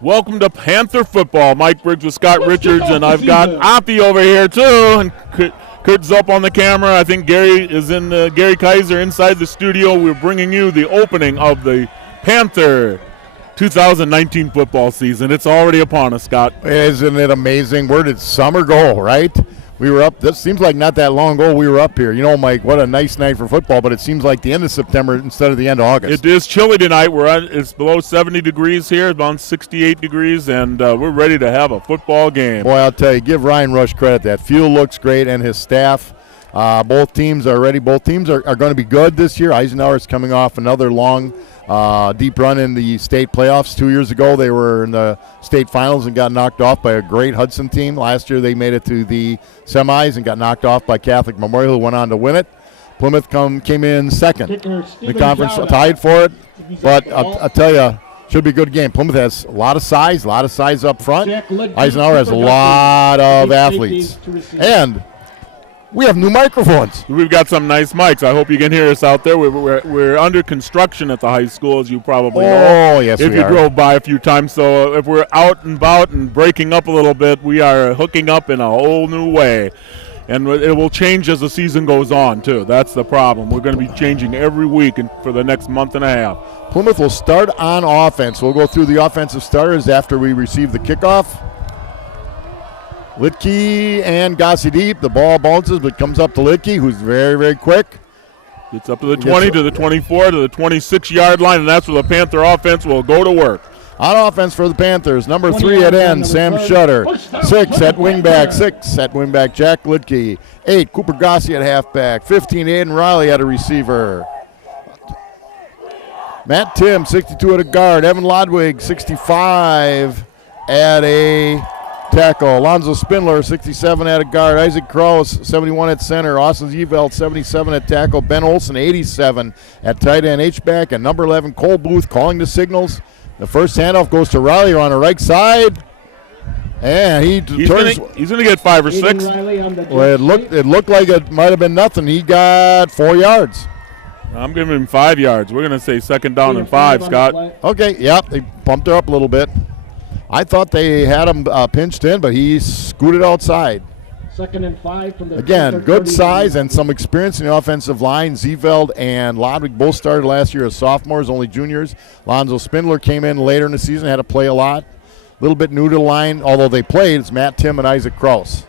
Welcome to Panther football. Mike Briggs with Scott Richards, and I've got Oppie over here too, and Kurt's up on the camera. I think Gary Kaiser inside the studio. We're bringing you the opening of the Panther 2019 football season. It's already upon us, Scott. Isn't it amazing? Where did summer go, right? We were up, this seems like not that long ago we were up here. You know, Mike, what a nice night for football, but it seems like the end of September instead of the end of August. It is chilly tonight. It's below 70 degrees here, about 68 degrees, and we're ready to have a football game. Boy, I'll tell you, give Ryan Rush credit. That field looks great, and his staff. Both teams are ready. Both teams are going to be good this year. Eisenhower is coming off another long, deep run in the state playoffs. 2 years ago, they were in the state finals and got knocked off by a great Hudson team. Last year, they made it to the semis and got knocked off by Catholic Memorial, who went on to win it. Plymouth came in second. The conference tied for it. But I'll tell you, should be a good game. Plymouth has a lot of size up front. Eisenhower has a lot of athletes. And we have new microphones. We've got some nice mics. I hope you can hear us out there. We're under construction at the high school, as you probably know. Oh, yes, if you drove by a few times. So if we're out and about and breaking up a little bit, we are hooking up in a whole new way. And it will change as the season goes on, too. That's the problem. We're going to be changing every week for the next month and a half. Plymouth will start on offense. We'll go through the offensive starters after we receive the kickoff. Litke and Gossi deep. The ball bounces, but comes up to Litke, who's very, very quick. Gets up to the 20, to the 24, to the 26-yard line, and that's where the Panther offense will go to work. On offense for the Panthers, number 3 at end, Sam Shutter. 6 at wingback, Jack Litke. 8, Cooper Gossi at halfback. 15, Aiden Riley at a receiver. Matt Tim, 62 at a guard. Evan Lodwig, 65 at a tackle. Alonzo Spindler, 67 at a guard. Isaac Krause, 71 at center. Austin Eveld, 77 at tackle. Ben Olson, 87 at tight end H-back. And number 11, Cole Booth, calling the signals. The first handoff goes to Riley on the right side. And he's turns. He's going to get 5 or 6. Well, it looked like it might have been nothing. He got 4 yards. I'm giving him 5 yards. We're going to say second down and 5, Scott. Okay, yep, they bumped her up a little bit. I thought they had him pinched in, but he scooted outside. Second and 5 from the again, good size and some experience in the offensive line. Zeveld and Lodwig both started last year as sophomores, only juniors. Lonzo Spindler came in later in the season, had to play a lot. A little bit new to the line, although they played. It's Matt Tim and Isaac Krause.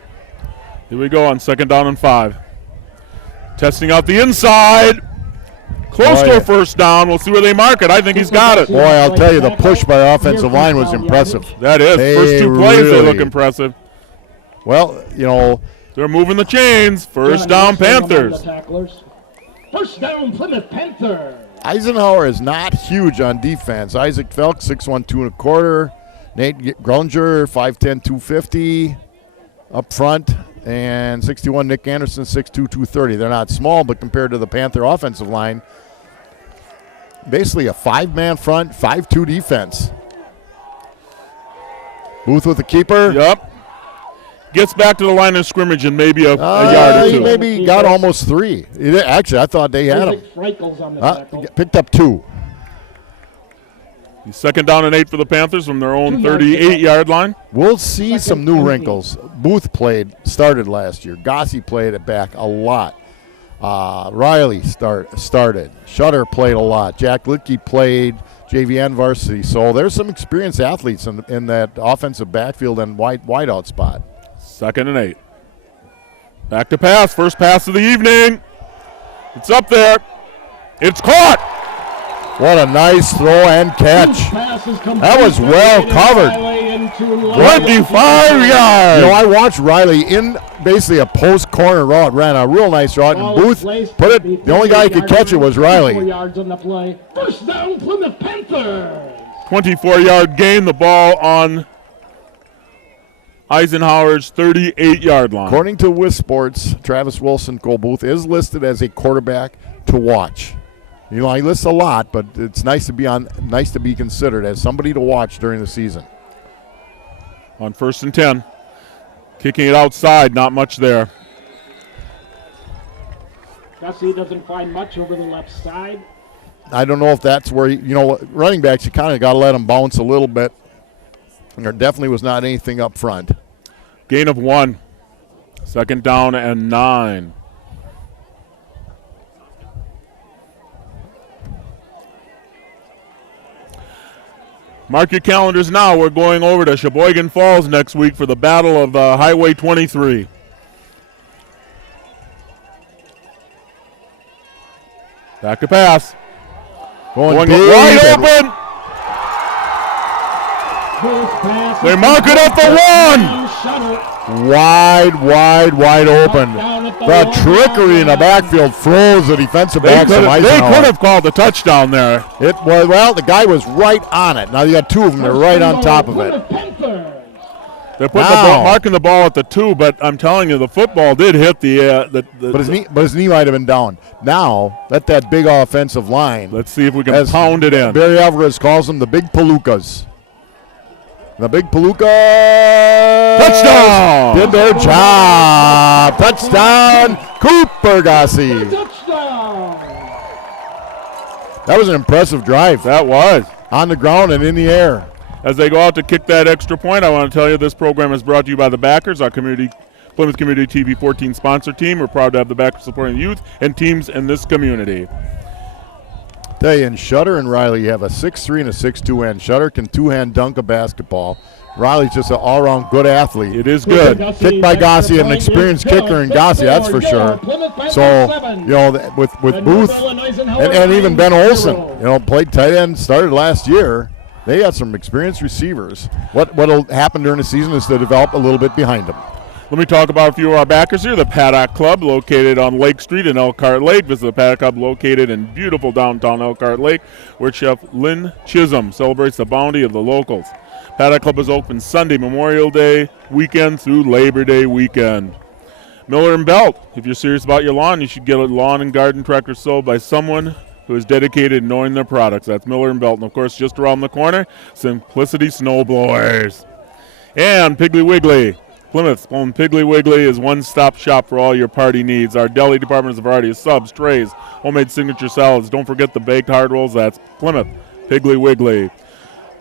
Here we go on second down and 5. Testing out the inside. Close to a first down. We'll see where they mark it. I think he's got it. Boy, I'll tell you, the push by the offensive line was impressive. That is. First 2 plays, they look impressive. Well, you know. They're moving the chains. First down, Panthers. First down, Plymouth Panther. Eisenhower is not huge on defense. Isaac Felk, 6'1", 2 1/4. Nate Grunger, 5'10", 250 up front. And 61, Nick Anderson, 6'2", 230. They're not small, but compared to the Panther offensive line, basically a 5-man front, 5-2 defense. Booth with the keeper. Yep. Gets back to the line of scrimmage and maybe a yard or 2. He maybe got almost 3. Actually, I thought they had him. Picked up 2. Second down and 8 for the Panthers from their own 38-yard line. We'll see some new wrinkles. Booth started last year. Gossi played it back a lot. Riley started. Shutter played a lot. Jack Litke played JVN varsity. So there's some experienced athletes in that offensive backfield and wideout spot. Second and 8. Back to pass. First pass of the evening. It's up there. It's caught. What a nice throw and catch. That was well covered. 25 yards. You know, I watched Riley in basically a post corner route, ran a real nice route, and Booth put it. The only guy who could catch it was Riley. First down, Plymouth Panthers. 24-yard gain. The ball on Eisenhower's 38-yard line. According to Wiz Sports, Travis Wilson, Cole Booth is listed as a quarterback to watch. You know, he lists a lot, but it's nice to be considered as somebody to watch during the season. On first and 10. Kicking it outside, not much there. Gussie doesn't find much over the left side. I don't know if that's where, running backs, you kind of got to let them bounce a little bit. There definitely was not anything up front. Gain of 1. 2nd down and 9. Mark your calendars now. We're going over to Sheboygan Falls next week for the Battle of Highway 23. Back to pass. Going deep. Wide and open. They mark it up for 1. Wide open. The trickery in the backfield froze the defensive They backs could of Eisenhower. have called the touchdown there. It was, well, the guy was right on it. Now you got 2 of them. They're right on top of it. They're putting marking the ball at the 2, but I'm telling you, the football did hit the But his knee might have been down. Now, let that big offensive line. Let's see if we can pound it in. Barry Alvarez calls them the Big Palookas. The Big Palooka touchdown! Did their job. Touchdown, Cooper Gossi. That was an impressive drive. That was. On the ground and in the air. As they go out to kick that extra point, I want to tell you this program is brought to you by the Backers, our Plymouth Community TV 14 sponsor team. We're proud to have the Backers supporting the youth and teams in this community. Tell you, in Shutter and Riley, you have a 6'3" and a 6'2" end. Shutter can two-hand dunk a basketball. Riley's just an all-around good athlete. It is good. Kicked by Gossi, an experienced kicker in Gossi, that's for sure. So, you know, with Booth and even Ben Olson, you know, played tight end, started last year. They got some experienced receivers. What'll happen during the season is to develop a little bit behind them. Let me talk about a few of our backers here. The Paddock Club, located on Lake Street in Elkhart Lake. Visit the Paddock Club, located in beautiful downtown Elkhart Lake, where Chef Lynn Chisholm celebrates the bounty of the locals. Paddock Club is open Sunday, Memorial Day weekend through Labor Day weekend. Miller & Belt. If you're serious about your lawn, you should get a lawn and garden tractor sold by someone who is dedicated to knowing their products. That's Miller & Belt. And, of course, just around the corner, Simplicity Snowblowers. And Piggly Wiggly. Plymouth's own Piggly Wiggly is one-stop shop for all your party needs. Our deli department is a variety of subs, trays, homemade signature salads. Don't forget the baked hard rolls. That's Plymouth Piggly Wiggly.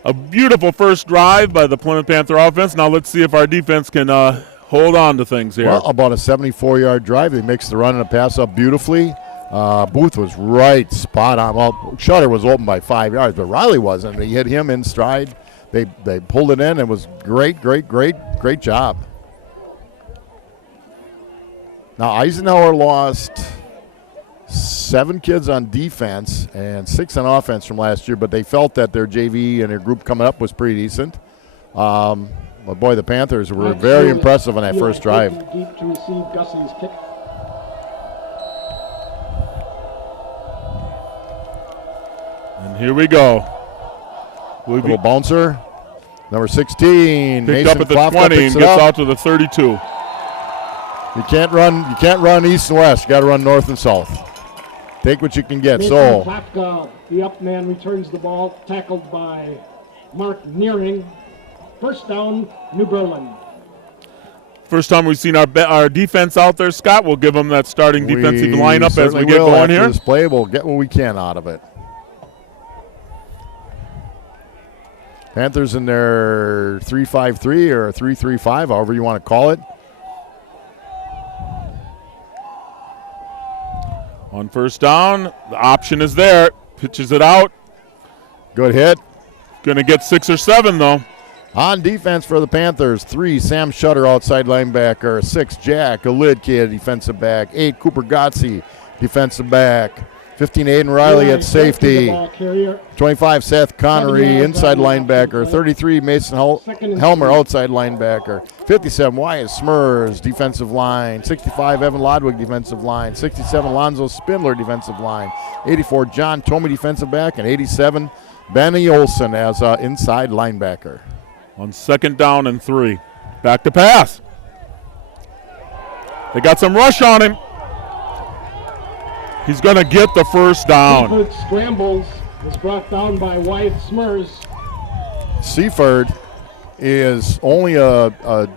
A beautiful first drive by the Plymouth Panther offense. Now let's see if our defense can hold on to things here. Well, about a 74-yard drive. They mixed the run and the pass up beautifully. Booth was right spot on. Well, Shutter was open by 5 yards, but Riley wasn't. They hit him in stride. They pulled it in. It was great job. Now, Eisenhower lost 7 kids on defense and 6 on offense from last year, but they felt that their JV and their group coming up was pretty decent. But, boy, the Panthers were very impressive on that first drive. Deep to receive Gussie's kick. And here we go. Little bouncer. Number 16, picked Mason up at the Klofka 20 and picks it gets up. out to the 32. You can't run east and west. You got to run north and south. Take what you can get. Mason So Klofka, the up man, returns the ball, tackled by Mark Nearing. First down, New Berlin. First time we've seen our defense out there, Scott. We'll give them that starting defensive lineup as we certainly get will. going After here. this play, we'll get what we can out of it. Panthers in their 3-5-3 or 3-3-5, however you want to call it. On first down, the option is there. Pitches it out. Good hit. Going to get 6 or 7, though. On defense for the Panthers, 3, Sam Shutter, outside linebacker. 6, Jack, a lid kid, defensive back. 8, Cooper Gotze, defensive back. 15, Aiden Riley at safety. 25, Seth Connery, inside linebacker. 33, Mason Helmer, outside linebacker. 57, Wyatt Smurs, defensive line. 65, Evan Lodwig, defensive line. 67, Lonzo Spindler, defensive line. 84, John Tomey, defensive back. And 87, Benny Olson as inside linebacker. On second down and 3. Back to pass. They got some rush on him. He's going to get the first down. Seaford scrambles. Was brought down by Wyatt Smurs. Seaford is only a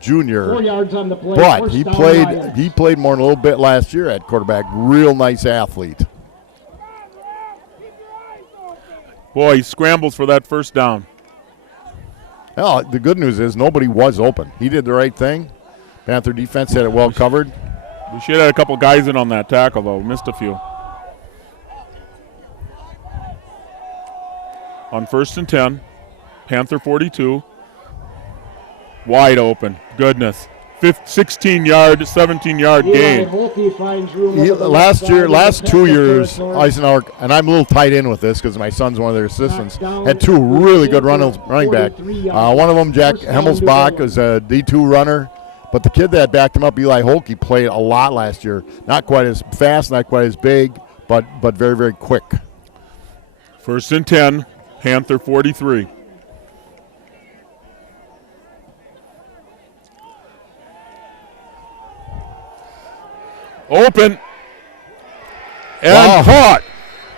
junior, 4 yards on the play. but First he down, played Lions. he played more than a little bit last year at quarterback. Real nice athlete. Boy, he scrambles for that first down. Well, the good news is nobody was open. He did the right thing. Panther defense had it well covered. We should have had a couple guys in on that tackle, though. Missed a few. On 1st and 10, Panther 42. Wide open. Goodness. 16-yard, 17-yard gain. Last 2 years, Eisenhower, and I'm a little tied in with this because my son's one of their assistants, had two really good running back. One of them, Jack Hemmelsbach, is a D2 runner, but the kid that backed him up, Eli Holke, played a lot last year. Not quite as fast, not quite as big, but very, very quick. 1st and 10, Panther 43. Open and caught.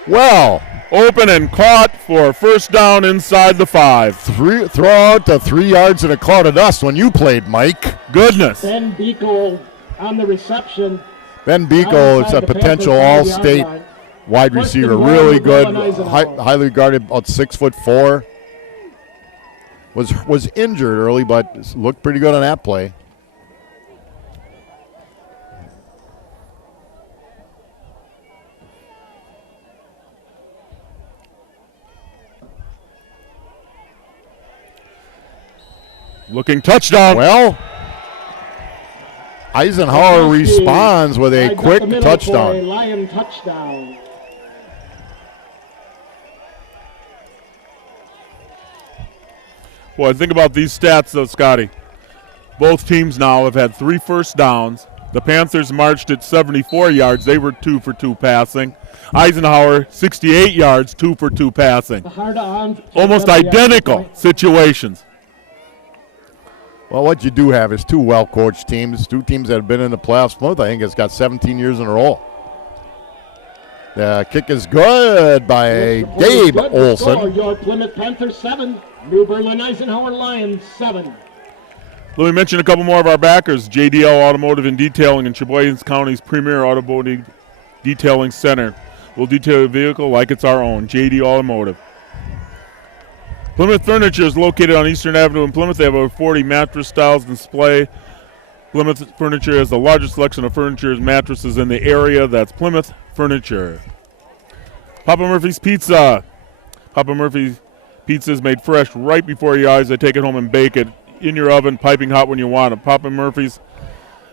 Well, open and caught for 1st down inside the 5. Throw out to 3 yards in a cloud of dust when you played, Mike. Goodness. Ben Beagle on the reception. Ben Beagle is a potential all-state wide receiver. Really good, highly regarded, about 6'4". Was injured early, but looked pretty good on that play. Looking touchdown. Well, Eisenhower responds with a quick touchdown. Lion touchdown. Boy, think about these stats, though, Scotty. Both teams now have had 3 first downs. The Panthers marched at 74 yards. They were 2 for 2 passing. Eisenhower, 68 yards, 2 for 2 passing. Almost identical situations. Well, what you do have is two well-coached teams, two teams that have been in the playoffs. Plymouth, I think, has got 17 years in a row. The kick is good by Gabe Olson. Your Plymouth Panthers 7, New Berlin Eisenhower Lions 7. Let me mention a couple more of our backers. JDL Automotive and Detailing in Sheboygan County's premier automotive detailing center. We'll detail your vehicle like it's our own. JD Automotive. Plymouth Furniture is located on Eastern Avenue in Plymouth. They have over 40 mattress styles in display. Plymouth Furniture has the largest selection of furniture and mattresses in the area. That's Plymouth Furniture. Papa Murphy's Pizza. Papa Murphy's Pizza is made fresh right before your eyes. They take it home and bake it in your oven, piping hot when you want it. Papa Murphy's.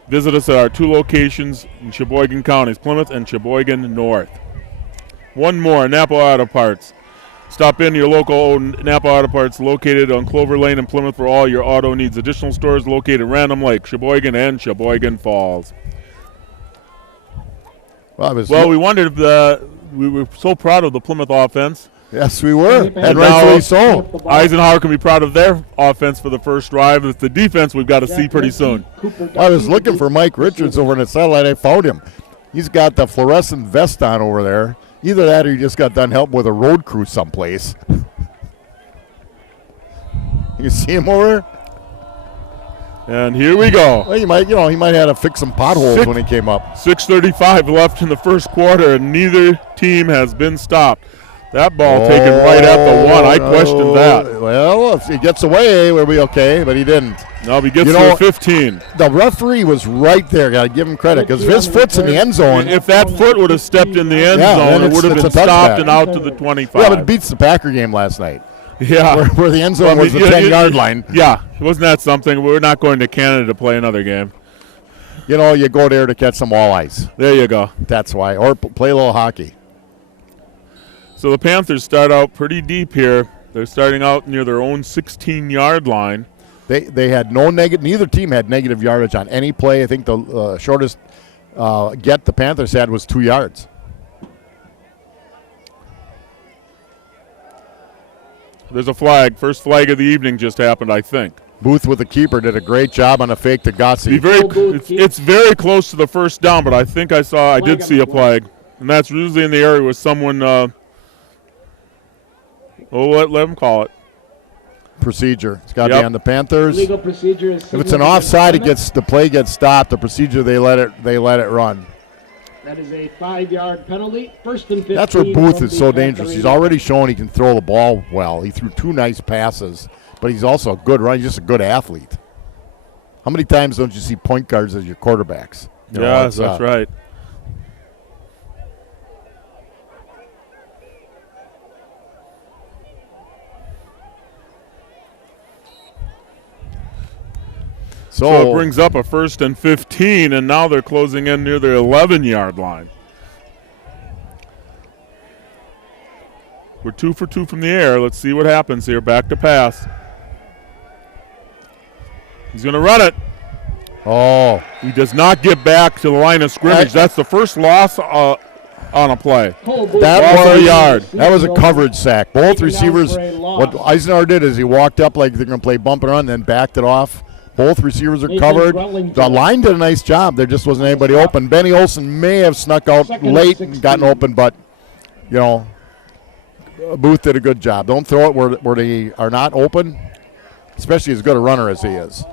Visit us at our 2 locations in Sheboygan counties, Plymouth and Sheboygan North. One more, Napa Auto Parts. Stop in your local Napa Auto Parts located on Clover Lane in Plymouth for all your auto needs. Additional stores located at Random Lake, Sheboygan, and Sheboygan Falls. Well, we wondered if we were so proud of the Plymouth offense. Yes, we were, and now rightfully so. Eisenhower can be proud of their offense for the first drive. It's the defense we've got to see pretty soon. I was looking for Mike Richards over in the satellite. I found him. He's got the fluorescent vest on over there. Either that or he just got done helping with a road crew someplace. You see him over there? And here we go. Well, he might have had to fix some potholes when he came up. 6:35 left in the first quarter, and neither team has been stopped. That ball taken right at the 1. I questioned that. Well, if he gets away, we'll be okay, but he didn't. No, he gets to 15. The referee was right there. Got to give him credit because if his foot's in the end zone. If that foot would have stepped in the end zone, it would have been stopped and out to the 25. Yeah, but it beats the Packer game last night. Yeah. Where the end zone was the 10-yard line. Yeah. Wasn't that something? We're not going to Canada to play another game. You know, you go there to catch some walleyes. There you go. That's why. Or play a little hockey. So the Panthers start out pretty deep here. They're starting out near their own 16-yard line. They had no negative. Neither team had negative yardage on any play. I think the shortest get the Panthers had was 2 yards. There's a flag. First flag of the evening just happened, I think. Booth with the keeper did a great job on a fake to Gotze. It's very close to the first down, but I think I did see a flag. And that's usually in the area where someone, let them call it. Procedure. It's got to be on the Panthers. Legal procedure is if it's an offside, the play gets stopped. The procedure, they let it run. That is a 5-yard penalty. 1st and 15. That's where Booth is so dangerous. He's already shown he can throw the ball well. He threw 2 nice passes but he's also a good runner. He's just a good athlete. How many times don't you see point guards as your quarterbacks? You know, Yes, that's right. So it brings up a 1st and 15, and now they're closing in near their 11-yard line. We're 2 for 2 from the air. Let's see what happens here. Back to pass. He's going to run it. Oh. He does not get back to the line of scrimmage. That's the first loss on a play. That was a yard. That was a coverage sack. Both receivers, what Eisenhower did is he walked up like they're going to play bump and run, then backed it off. Both receivers are covered. The line did a nice job. There just wasn't anybody open. Benny Olson may have snuck out late and gotten open, but, you know, Booth did a good job. Don't throw it where they are not open, especially as good a runner as he is.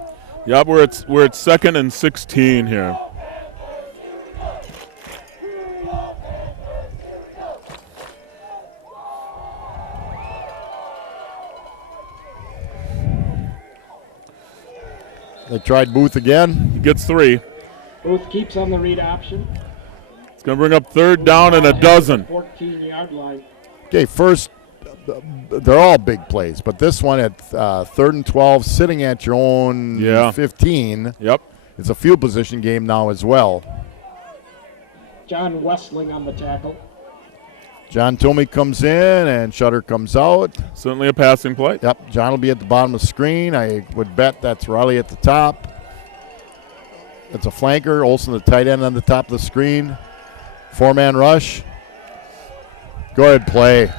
Yep, we're at 2nd and 16 here. They tried Booth again. He gets 3. Booth keeps on the read option. It's going to bring up 3rd down and a dozen. 14-yard line. Okay, first, they're all big plays, but this one at 3rd and 12, sitting at your own 15. Yep. It's a field position game now as well. John Westling on the tackle. John Tomey comes in and Shutter comes out. Certainly a passing play. Yep, John will be at the bottom of the screen. I would bet that's Riley at the top. That's a flanker. Olson, the tight end, on the top of the screen. 4-man rush. Go ahead, play.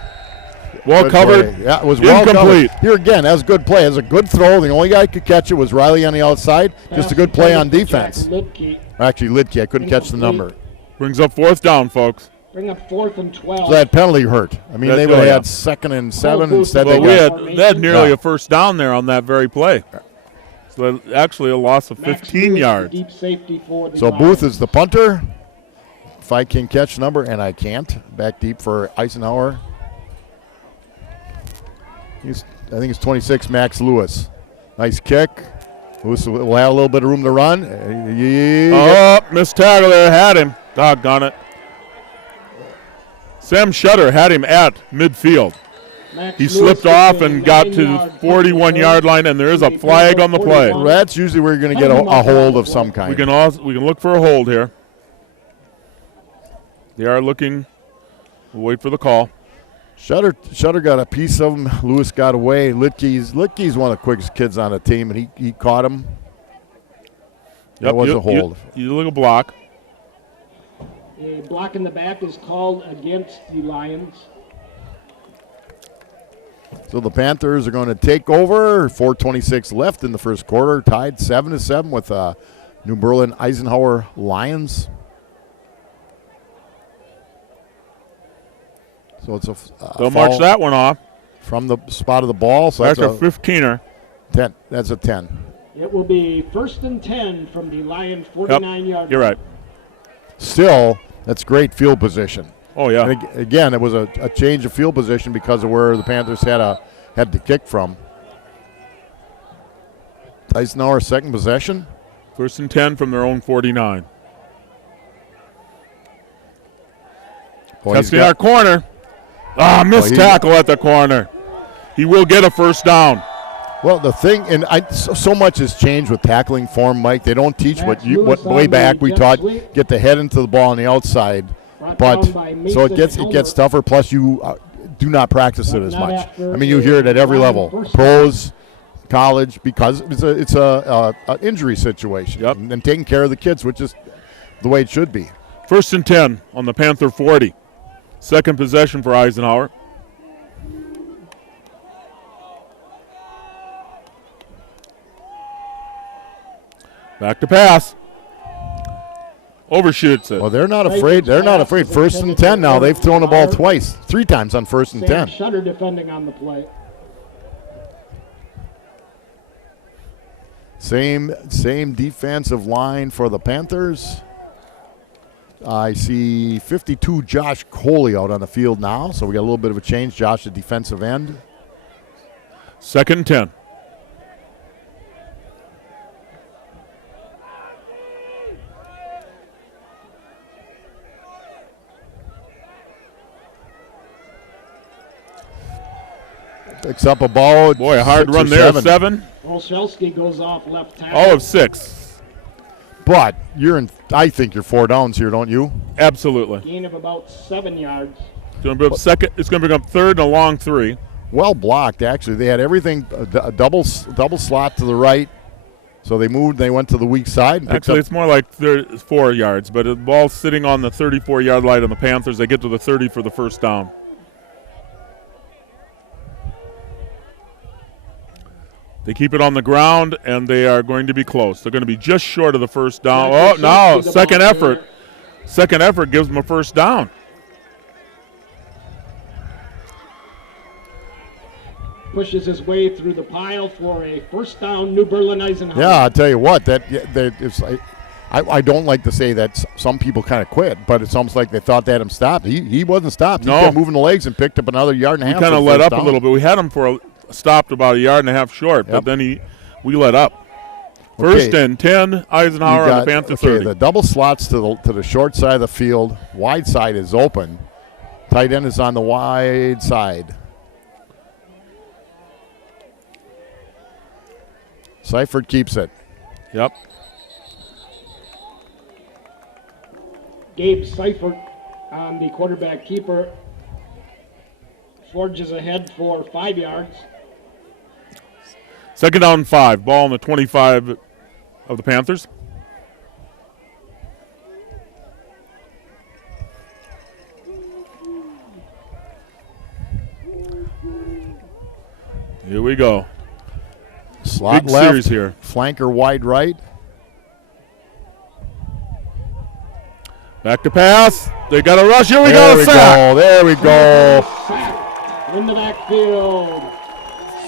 Well Good covered. play. Yeah, it was well Incomplete. covered. Here again, that was a good play. It was a good throw. The only guy who could catch it was Riley on the outside. Just a good play on defense. Actually, Lidke. I couldn't catch the number. Brings up 4th down, folks. Bring up 4th and 12. So that penalty hurt. I mean, they would have had 2nd and 7. Instead, Well, they they had nearly a 1st down there on that very play. So actually a loss of 15 yards. Deep safety for the So Booth is the punter. If I can catch the number, and I can't, back deep for Eisenhower. I think it's 26, Max Lewis. Nice kick. Lewis will have a little bit of room to run. Missed tackle there. Had him. Doggone it. Sam Shutter had him at midfield. He slipped off and got to the 41-yard line, and there is a flag on the play. Well, that's usually where you're going to get a hold of some kind. We can look for a hold here. They are looking. We'll wait for the call. Shutter got a piece of him. Lewis got away. Lidke's one of the quickest kids on the team, and he caught him. That was a hold. You look a block. A block in the back is called against the Lions. So the Panthers are going to take over. 4:26 left in the first quarter. Tied 7-7 with New Berlin Eisenhower Lions. So it's they'll march that one off from the spot of the ball. So that's a 15er. 10. That's a 10. It will be 1st and 10 from the Lions 49-yard. You're right. Still, that's great field position. Oh yeah. And again, it was a change of field position because of where the Panthers had to kick from. Eisenhower, second possession. 1st and 10 from their own 49. Testing our corner. Missed tackle at the corner. He will get a 1st down. Well, the thing, and so much has changed with tackling form, Mike. They don't teach what way back we taught. Get the head into the ball on the outside, but so it gets tougher. Plus, you do not practice it as much. I mean, you hear it at every level, pros, college, because it's a injury situation. Yep. And taking care of the kids, which is the way it should be. 1st and 10 on the Panther 40. Second possession for Eisenhower. Back to pass. Overshoots it. Well, they're not afraid. They're not afraid. 1st and 10 now. They've thrown the ball three times on 1st and 10. Shutter defending on the play. Same defensive line for the Panthers. I see 52 Josh Coley out on the field now, so we got a little bit of a change. Josh, the defensive end. 2nd and 10. picks up about Boy, a hard 6 or run there. 7. 7. Olszewski goes off left tackle. All of 6. But I think you're 4 downs here, don't you? Absolutely. Gain of about 7 yards. It's going to be up second. It's going to become third and a long 3. Well blocked, actually. They had everything, a double slot to the right. So they moved, they went to the weak side. Actually, it's more like 4 yards, but the ball's sitting on the 34-yard line on the Panthers. They get to the 30 for the first down. They keep it on the ground, and they are going to be close. They're going to be just short of the first down. Oh, no, second effort. Second effort gives them a first down. Pushes his way through the pile for a first down, New Berlin Eisenhower. Yeah, I'll tell you what, I don't like to say that some people kind of quit, but it's almost like they thought they had him stopped. He wasn't stopped. No. He kept moving the legs and picked up another yard and a half. He kind of for let first up down. a little bit. We had him stopped about a yard and a half short, but then we let up. First and 10, Eisenhower on the Panther 30. The double slots to the short side of the field. Wide side is open. Tight end is on the wide side. Seifert keeps it. Yep. Gabe Seifert on the quarterback keeper. Forges ahead for 5 yards. Second down and 5. Ball on the 25 of the Panthers. Here we go. Slot Big left. series here. Flanker wide right. Oh, Back to pass. They got a rush. Here we go. Sack. There we go. Sack in the backfield.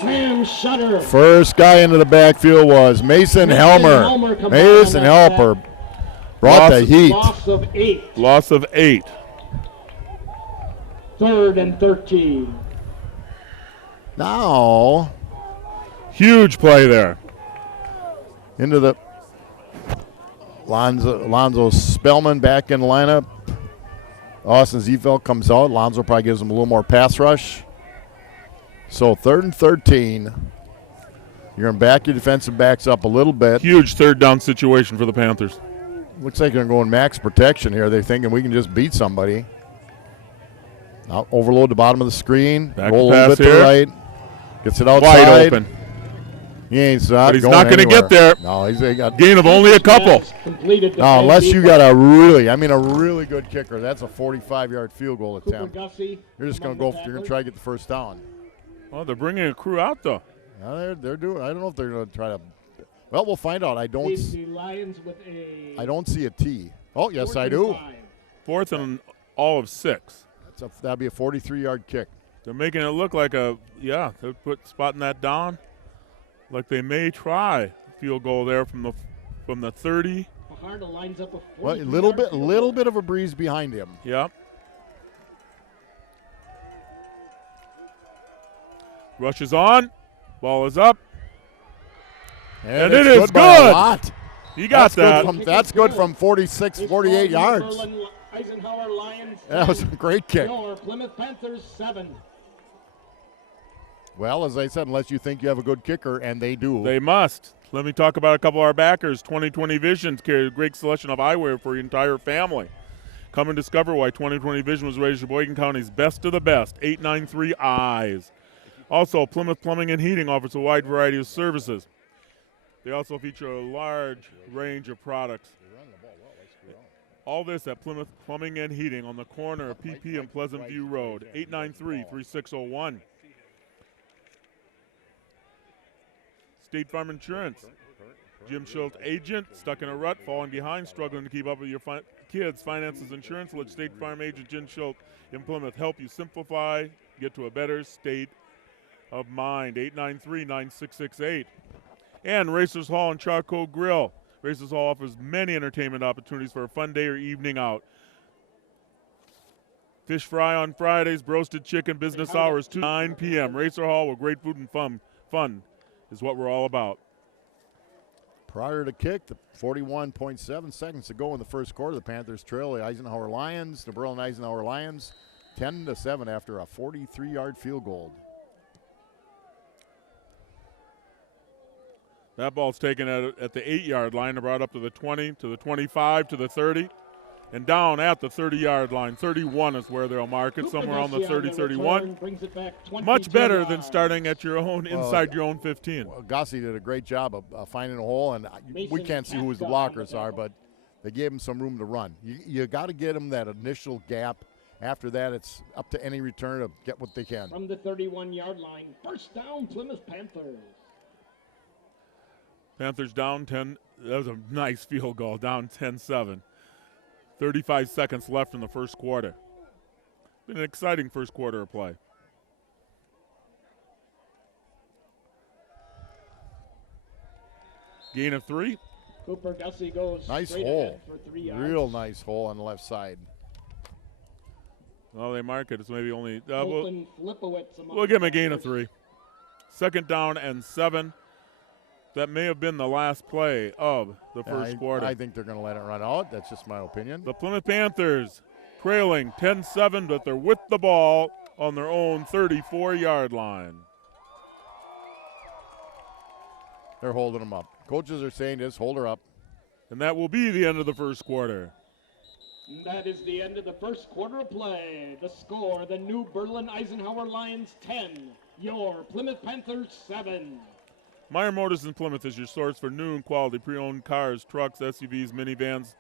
Sam Shutter. First guy into the backfield was Mason Helmer. Mason Helmer brought the heat. Loss of 8. Loss of 8. 3rd and 13. Now Huge play there. into the Lonzo Spellman back in the lineup. Austin Ziefeld comes out. Lonzo probably gives him a little more pass rush. So 3rd and 13. You're going to back your defensive backs up a little bit. Huge third down situation for the Panthers. Looks like they're going max protection here. They're thinking we can just beat somebody. Now overload the bottom of the screen. Back roll to a little pass bit to the here. right. Gets it outside. Wide open. He ain't But he's going not going to anywhere. get there. No, he's got. Gain of only a couple. Pass completed to No, Van unless you Beek. got a really good kicker. That's a 45-yard field goal Cooper attempt. Gussie You're just going among to the go. You're going to tacklers. try to get the first down. Oh, they're bringing a crew out, though. No, they're doing. I don't know if they're going to try to. Well, we'll find out. I don't. Leaves the Lions with a I don't see a T. Oh, yes, 4th I and do. 5. 4th and all of 6. That'd be a 43-yard kick. They're making it look like they're spotting that down. Like they may try a field goal there from the 30. Fajardo lines up a Well, a 43-yard little bit, field goal. little bit of a breeze behind him. Yep. Rush is on. Ball is up. And it's it is by a good. lot. He got that. That's good from 46, It's 48 ball yards. Berlin Eisenhower Lions. That was a great kick. Your Plymouth Panthers 7. Well, as I said, unless you think you have a good kicker, and they do. They must. Let me talk about a couple of our backers. 2020 Vision carries a great selection of eyewear for your entire family. Come and discover why 2020 Vision was rated Sheboygan County's best of the best. 893 Eyes. Also, Plymouth Plumbing and Heating offers a wide variety of services. They also feature a large range of products. All this at Plymouth Plumbing and Heating on the corner of PP and Pleasant View Road. 893-3601. State Farm Insurance. Jim Schultz, agent, stuck in a rut, falling behind, struggling to keep up with your kids' finances, insurance. Let State Farm agent Jim Schultz in Plymouth help you simplify, get to a better state of mind. 893-9668. And Racers Hall and Charcoal Grill. Racers Hall offers many entertainment opportunities for a fun day or evening out. Fish fry on Fridays, roasted chicken, business hours 2 to 9 p.m. Racer Hall with great food and fun is what we're all about. Prior to kick, the 41.7 seconds to go in the first quarter, the Panthers trail the Eisenhower Lions, the Berlin Eisenhower Lions, 10-7 after a 43-yard field goal. That ball's taken at the 8-yard line and brought up to the 20, to the 25, to the 30, and down at the 30-yard line. 31 is where they'll mark it, somewhere on the 30-31. Much better than starting at your own, inside your own 15. Well, Gossi did a great job of finding a hole, and we can't see who the blockers are, but they gave him some room to run. You got to get him that initial gap. After that, it's up to any return to get what they can. From the 31-yard line, first down, Plymouth Panthers. Panthers down 10. That was a nice field goal, down 10-7. 35 seconds left in the first quarter. Been an exciting first quarter of play. Gain of 3. Cooper Gussie goes nice straight hole. ahead for 3 yards. Real nice hole on the left side. Well, they mark it. It's maybe only. Colton Flipowitz We'll give him a gain of 3. Second down and 7. That may have been the last play of the first quarter. I think they're going to let it run out. That's just my opinion. The Plymouth Panthers trailing 10-7, but they're with the ball on their own 34-yard line. They're holding them up. Coaches are saying just hold her up. And that will be the end of the first quarter. That is the end of the first quarter of play. The score, the New Berlin Eisenhower Lions 10, your Plymouth Panthers 7. Meyer Motors in Plymouth is your source for new and quality pre-owned cars, trucks, SUVs, minivans,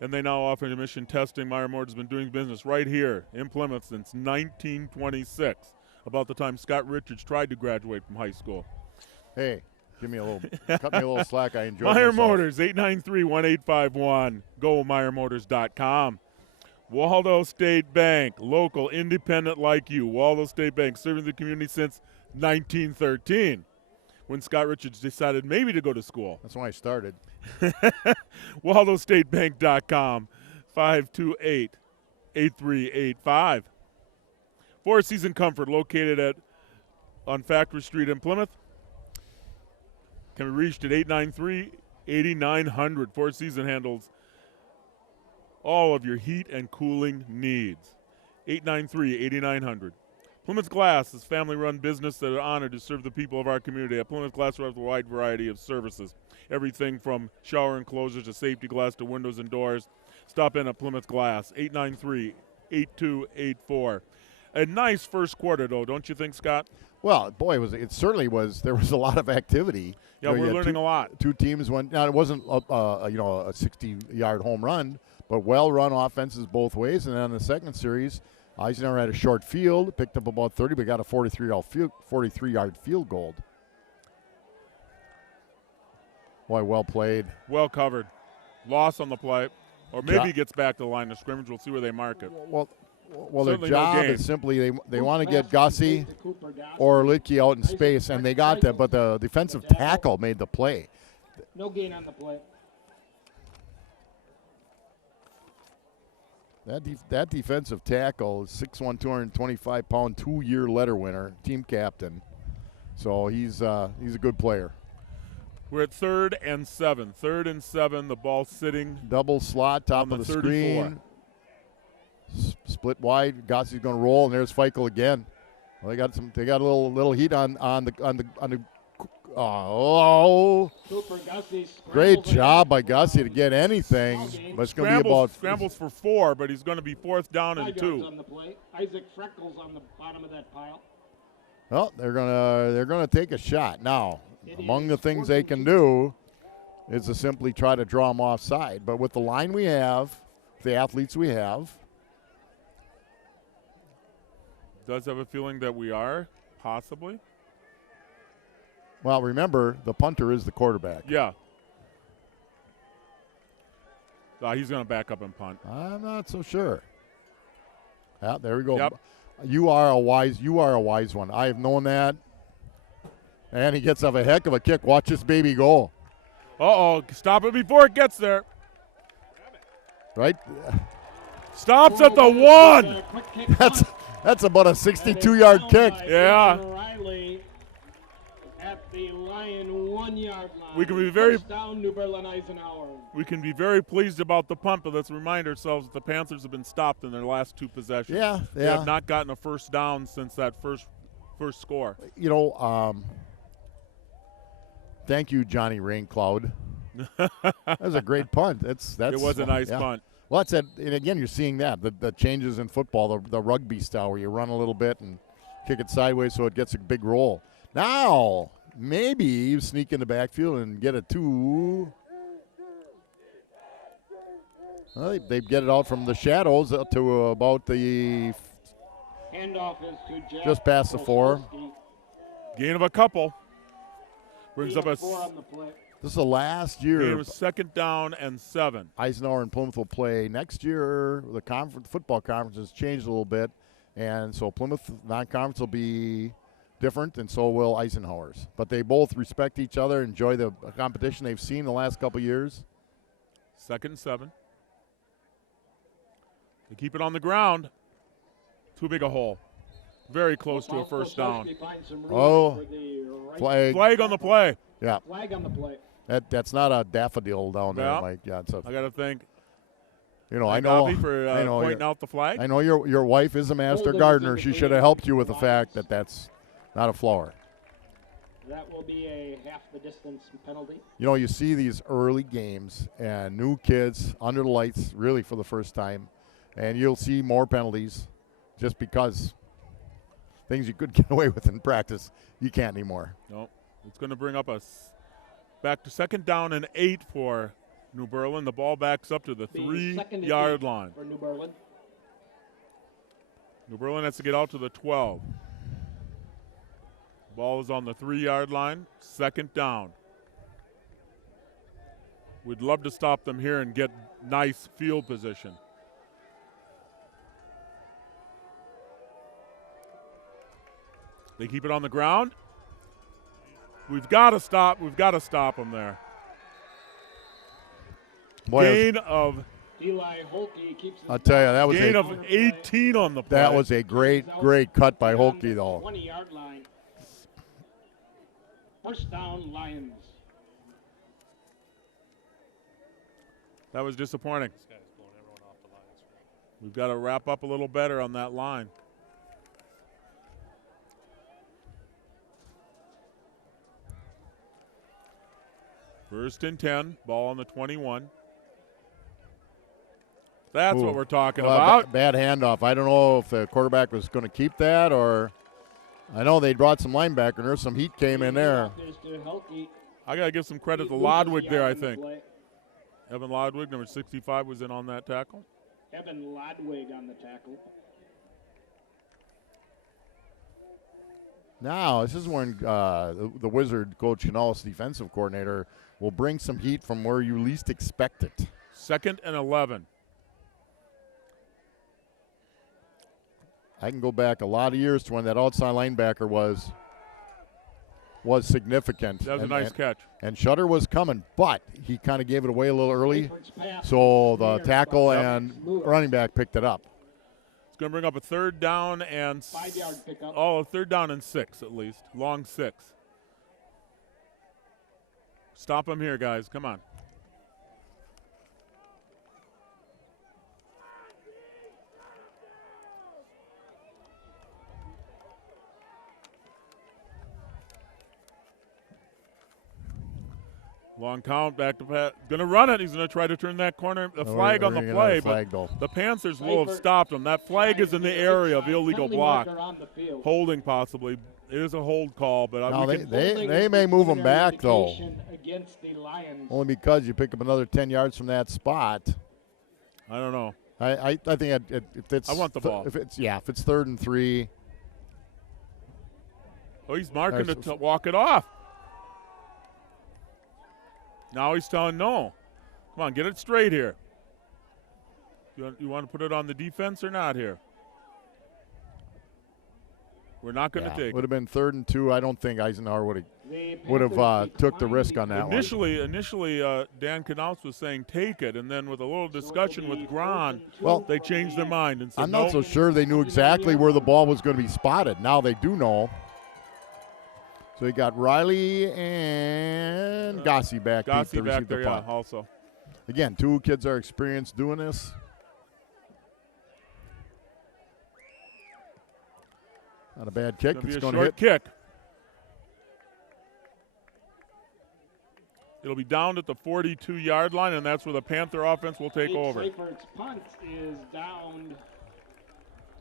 and they now offer emission testing. Meyer Motors has been doing business right here in Plymouth since 1926, about the time Scott Richards tried to graduate from high school. Hey, cut me a little slack. I enjoy Meyer myself. Motors, 893-1851. Go MeyerMotors.com. Waldo State Bank, local, independent like you. Waldo State Bank, serving the community since 1913. When Scott Richards decided maybe to go to school. That's when I started. WaldoStateBank.com, 528-8385. Four Season Comfort, located on Factory Street in Plymouth. Can be reached at 893-8900. Four Season handles all of your heat and cooling needs. 893-8900. Plymouth Glass is a family-run business that are honored to serve the people of our community. At Plymouth Glass, we have a wide variety of services. Everything from shower enclosures to safety glass to windows and doors. Stop in at Plymouth Glass, 893-8284. A nice first quarter, though, don't you think, Scott? Well, boy, it certainly was. There was a lot of activity. Yeah, we're learning a lot. Two teams went. Now, it wasn't a 60-yard home run, but well-run offenses both ways. And then in the second series, Eisenhower had a short field, picked up about 30, but got a 43-yard field goal. Boy, well played. Well covered. Loss on the play. Or maybe gets back to the line of scrimmage. We'll see where they mark it. Well, their job is simply they want to get Gussie or Litke out in space, and they got that, but the defensive tackle made the play. No gain on the play. That defensive tackle is 6'1", 225-pound, 2-year letter winner, team captain. So he's a good player. We're at 3rd and 7. 3rd and 7, the ball sitting. Double slot, top of the screen. Split wide. Gossie's going to roll, and there's Feichel again. Well, they got a little heat on the. Oh! Great job by Gussie to get anything, but it's going to be about scrambles for 4, but he's going to be 4th down and 2. On the play. Isaac Freckles on the bottom of that pile. Well, they're gonna take a shot now. Among the things they can do is to simply try to draw them offside. But with the line we have, the athletes we have, does have a feeling that we are possibly. Well, remember, the punter is the quarterback. Yeah. He's going to back up and punt. I'm not so sure. Yeah, there we go. Yep. You are a wise one. I have known that. And he gets up a heck of a kick. Watch this baby go. Uh-oh. Stop it before it gets there. Right? Stops at the 1. That's about a 62-yard kick. Yeah. At the Lion 1-yard line. We can be very First down, New Berlin Eisenhower. We can be very pleased about the punt, but let's remind ourselves that the Panthers have been stopped in their last 2 possessions. Yeah. They have not gotten a first down since that first score. You know, Thank you, Johnny Raincloud. That was a great punt. That's It was a nice yeah. punt. Well, that's it. And again, you're seeing that the changes in football, the rugby style, where you run a little bit and kick it sideways so it gets a big roll. Now, maybe you sneak in the backfield and get a 2. Well, they get it out from the shadows to about the Handoff is to Jeff just past the 4. Olszewski. Gain of a couple. Brings up a 4 on the play. This is the last gain year of 2nd down and 7. Eisenhower and Plymouth will play. Next year, the football conference has changed a little bit, and so Plymouth non-conference will be different, and so will Eisenhower's. But they both respect each other, enjoy the competition they've seen the last couple years. 2nd and 7. They keep it on the ground. Too big a hole. Very close to a first down. Olszewski finds some room Oh, for the right Flag. Flag on the play. Yeah, flag on the play. that's not a daffodil down there, Yeah. Mike. Yeah, it's a, I got to thank I know. Bobby for I know pointing out the flag. I know your wife is a master Holding gardener. is She in should the have helped you with the Lions. fact that that's not a flower. That will be a half the distance penalty. You see these early games and new kids under the lights really for the first time, and you'll see more penalties just because things you could get away with in practice, you can't anymore. No, it's going to bring up back to 2nd down and 8 for New Berlin. The ball backs up to the Be 2nd and 3-yard 8 line. for New Berlin. New Berlin has to get out to the 12. Ball is on the 3-yard line. 2nd down. We'd love to stop them here and get nice field position. They keep it on the ground. We've got to stop. We've got to stop them there. Boy, Gain of Eli Holke keeps his I'll tell you, that was gain a, of 18 on the play. that was a great cut by on Holke the though. 20-yard line. First down, Lions. That was disappointing. We've got to wrap up a little better on that line. First and 10, ball on the 21. That's Ooh. what we're talking Well, about. Bad handoff. I don't know if the quarterback was going to keep that or I know they brought some linebackers. Some heat came in there. Handoff is to Holke. I got to give some credit He to loses Lodwig the there, I yard on the think. play. Evan Lodwig, number 65, was in on that tackle. Evan Lodwig on the tackle. Now, this is when the Wizard coach Canales, defensive coordinator, will bring some heat from where you least expect it. 2nd and 11. I can go back a lot of years to when that outside linebacker was significant. That was a nice catch. And Shutter was coming, but he kind of gave it away a little early. Backwards pass. So the Clear tackle by and Lewis. running back picked it up. It's going to bring up a 3rd down and 5-yard pickup. a 3rd down and 6 at least. Long 6. Stop him here, guys. Come on. Long count, back to Pat. Going to run it. He's going to try to turn that corner. A flag on the We're gonna play, have a flag, but though. the Panthers will have stopped him. That flag is in the area of illegal Penalty block. marker on the field. Holding possibly. It is a hold call, but Now we they, can, they, Holding they is may move him disciplinary back, though. indication Against the Lions. Only because you pick up another 10 yards from that spot. I don't know. I think if it's I want the ball. If it's 3rd and 3. Oh, he's marking That's- to walk it off. Now he's telling no. Come on, get it straight here. You want to put it on the defense or not here? We're not going to take Would it. have been 3rd and 2. I don't think Eisenhower would The have Panthers took the declined risk on that one. Initially, Dan Knaus was saying take it, and then with a little discussion with Gron, Well, they changed their mind and said I'm not no. so sure they knew exactly where the ball was going to be spotted. Now they do know. So you got Riley and Gossie back deep Gossie to back receive there, the yeah, punt. also. Again, 2 kids are experienced doing this. Not a bad kick. It's It's going going to to be a hit. short kick. It'll be down at the 42-yard line, and that's where the Panther offense will take over. Seifert's punt is down.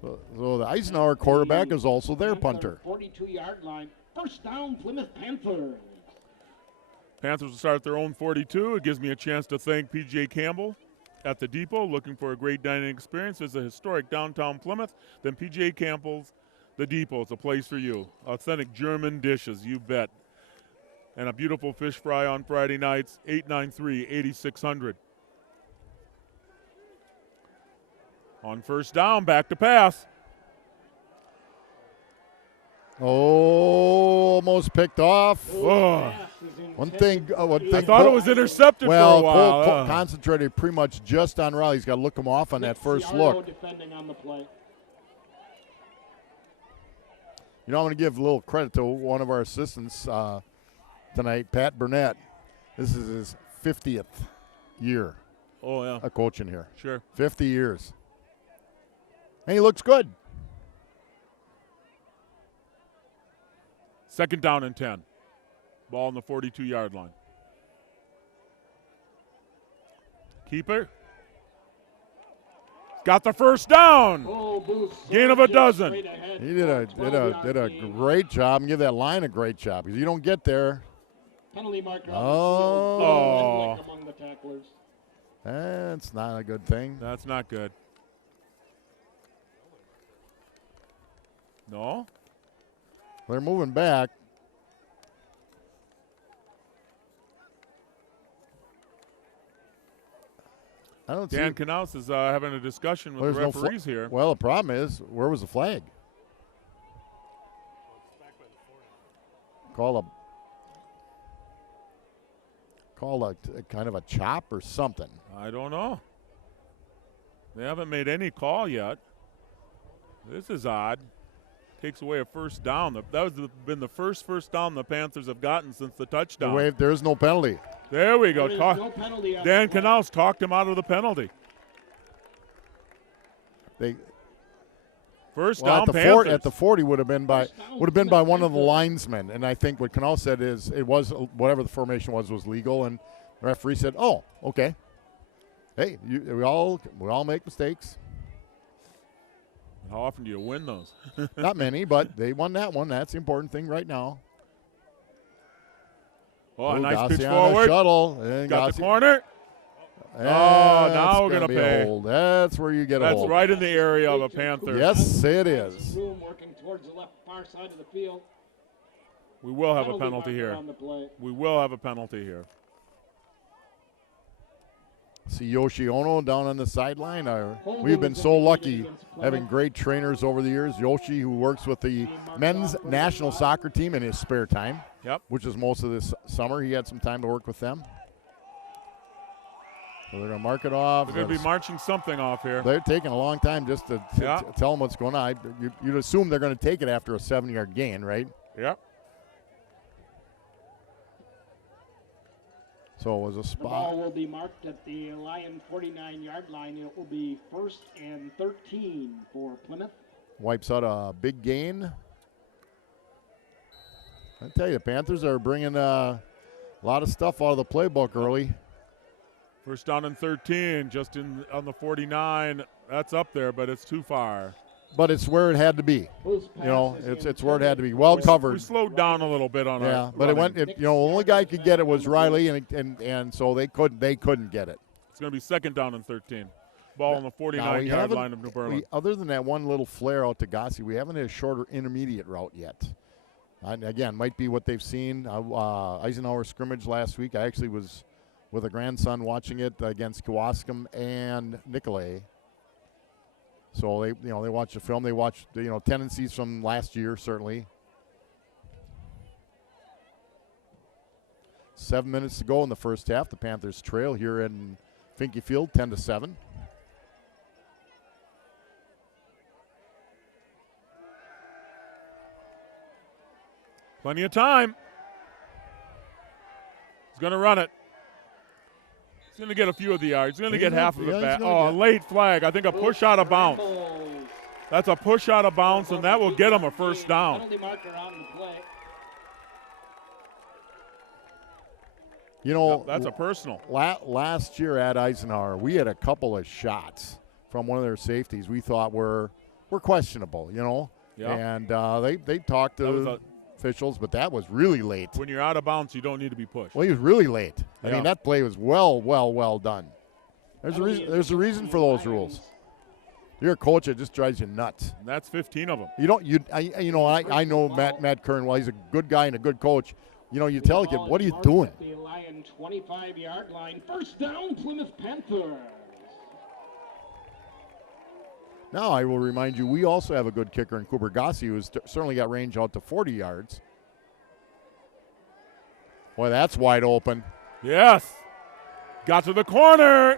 So the Eisenhower quarterback is also their punter. 42-yard line. First down, Plymouth Panther. Panthers will start at their own 42. It gives me a chance to thank PJ Campbell at the Depot. Looking for a great dining experience as a historic downtown Plymouth, then PJ Campbell's The Depot is a place for you. Authentic German dishes, you bet. And a beautiful fish fry on Friday nights, 893-8600. On first down, back to pass. Oh, almost picked off. Oh. One thing. I thought it was intercepted for a while. Cole concentrated pretty much just on Riley. He's got to look him off on that first look. Defending on the play. You know, I'm going to give a little credit to one of our assistants tonight, Pat Burnett. This is his 50th year of coaching here. Sure. 50 years. And he looks good. Second down and 10. Ball on the 42-yard line. Keeper. Got the first down. Gain of a dozen. He did a great job, and give that line a great job because you don't get there. Penalty marker Oh. among the tacklers. That's not a good thing. That's not good. No? They're moving back. I don't see. Dan Knaus is having a discussion with the referees here. Well, the problem is, where was the flag? Call a kind of a chop or something. I don't know. They haven't made any call yet. This is odd. Takes away a first down. That was been the first down the Panthers have gotten since the touchdown. There is no penalty. There we go. No penalty Dan Knaus talked him out of the penalty. First down, Panthers. At the 40 would have been by one of the linesmen, and I think what Knaus said is it was whatever the formation was legal, and the referee said, "Oh, okay. Hey, we all make mistakes." How often do you win those? Not many, but they won that one. That's the important thing right now. Oh, a nice Gossi pitch on forward. A shuttle. And Got Gossi. the corner. Now we're going to pay. Hold. That's where you get a hold. That's right in the area of a Panther. Yes, it is. Working towards the left far side of the field. We will have a penalty here. We will have a penalty here. See Yoshi Ono down on the sideline. We've been so lucky having great trainers over the years. Yoshi, who works with the men's national soccer team in his spare time, which is most of this summer. He had some time to work with them. So they're going to mark it off. They're going to be marching something off here. They're taking a long time just to tell them what's going on. You'd assume they're going to take it after a 7-yard gain, right? Yep. So it was a spot. The ball will be marked at the Lion 49-yard line. It will be 1st and 13 for Plymouth. Wipes out a big gain. I tell you, the Panthers are bringing a lot of stuff out of the playbook early. First down and 13, just on the 49. That's up there, but it's too far. But it's where it had to be. You know, it's where it had to be. Well covered. We slowed down a little bit on our but running. the only guy could get it was Riley, and so they couldn't get it. It's going to be 2nd down and 13. Ball on the 49-yard line of New Berlin. Other than that one little flare out to Gossi, we haven't had a shorter intermediate route yet. And again, might be what they've seen. Eisenhower scrimmage last week. I actually was with a grandson watching it against Kewaskum and Nicolay. So they watch the film. They watch tendencies from last year certainly. 7 minutes to go in the first half. The Panthers trail here in Finke Field, 10-7. Plenty of time. He's going to run it. He's going to get a few of the yards. He's going to get half of it back. Oh, a late flag. I think a push out of bounds. That's a push out of bounds, and that will get him a first down. You know, That's a personal. last year at Eisenhower, we had a couple of shots from one of their safeties we thought were questionable, you know. Yeah. And they talked to officials, but that was really late. When you're out of bounds, you don't need to be pushed. Well, he was really late. I Yeah. mean, that play was well done. There's a reason for those rules. You're a coach, it just drives you nuts. That's 15 of them. I know Matt Kern. Well, he's a good guy and a good coach. You know, you tell a kid, what are you doing? The Lion 25-yard line. First down, Plymouth Panthers. Now I will remind you, we also have a good kicker in Cooper Gossi, who's certainly got range out to 40 yards. Boy, that's wide open. Yes. Got to the corner.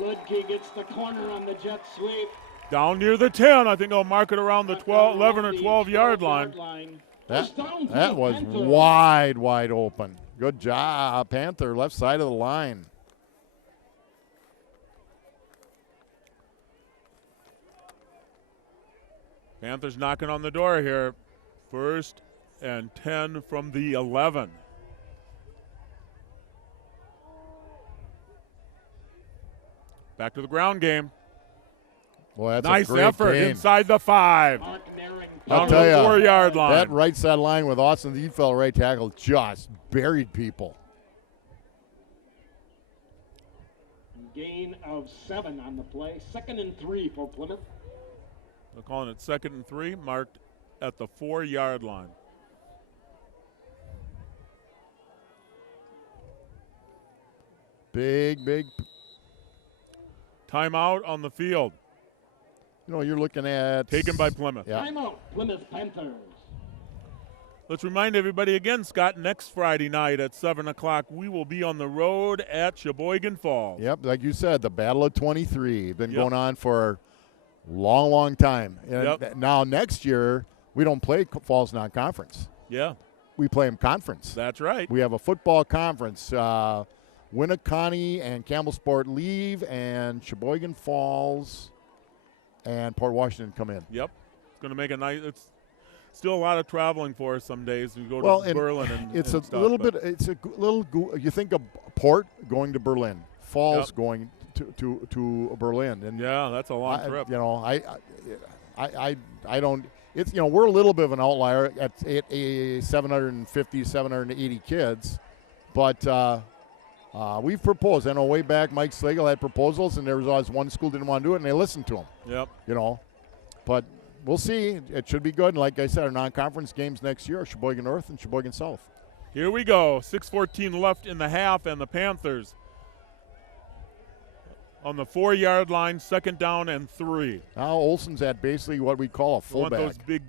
Ludke gets the corner on the jet sweep. Down near the 10. I think I'll mark it around the 11 or 12-yard line. That was wide open. Good job, Panther, left side of the line. Panthers knocking on the door here. 1st and 10 from the 11. Back to the ground game. Boy, that's Nice a great effort game. inside the 5. I'll Down to tell the ya, 4-yard line. That right side line with Austin Diefeld right tackle just buried people. Gain of 7 on the play. 2nd and 3 for Plymouth. They're calling it 2nd and 3, marked at the 4-yard line. Big. Timeout on the field. You know, you're looking at. Taken by Plymouth. Yeah. Timeout, Plymouth Panthers. Let's remind everybody again, Scott, next Friday night at 7 o'clock, we will be on the road at Sheboygan Falls. Yep, like you said, the Battle of 23. Been Yep. going on for a long time. And Yep. now next year, we don't play Falls non-conference. Yeah, We play them conference. that's right. We have a football conference. Winneconne and Campbellsport leave, and Sheboygan Falls and Port Washington come in. Yep. It's going to make a nice. It's still a lot of traveling for us some days. We go Well, to and Berlin and it's and a stuff, little but bit. It's a little. You think of Port going to Berlin, Falls Yep. going to Berlin, and Yeah, that's a long I, trip. you know, I don't. It's, you know, we're a little bit of an outlier at 750, 780 kids, but we've proposed. I know way back Mike Slagle had proposals, and there was always one school didn't want to do it, and they listened to him. Yep. You know, but we'll see. It should be good. And like I said, our non-conference games next year are Sheboygan North and Sheboygan South. Here we go. 6:14 left in the half, and the Panthers on the 4-yard line, 2nd down and 3. Now Olson's at basically what we call a We want fullback. those big.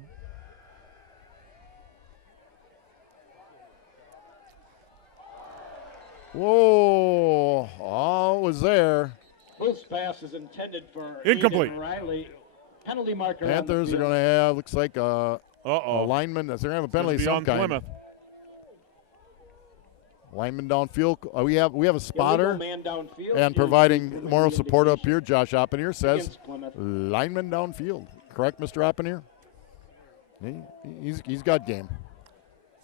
Whoa! Oh, it was there. This pass is intended for Incomplete. Aiden Riley. Penalty marker. Panthers are going to have, looks like a Uh-oh. lineman. They're going to have a It's gonna penalty of be some on kind. Plymouth. Lineman downfield. We have a spotter. Man downfield And is providing the moral support up indication here, Josh Oppenier says against Plymouth. lineman downfield. Correct, Mr. Oppenier? He's got game.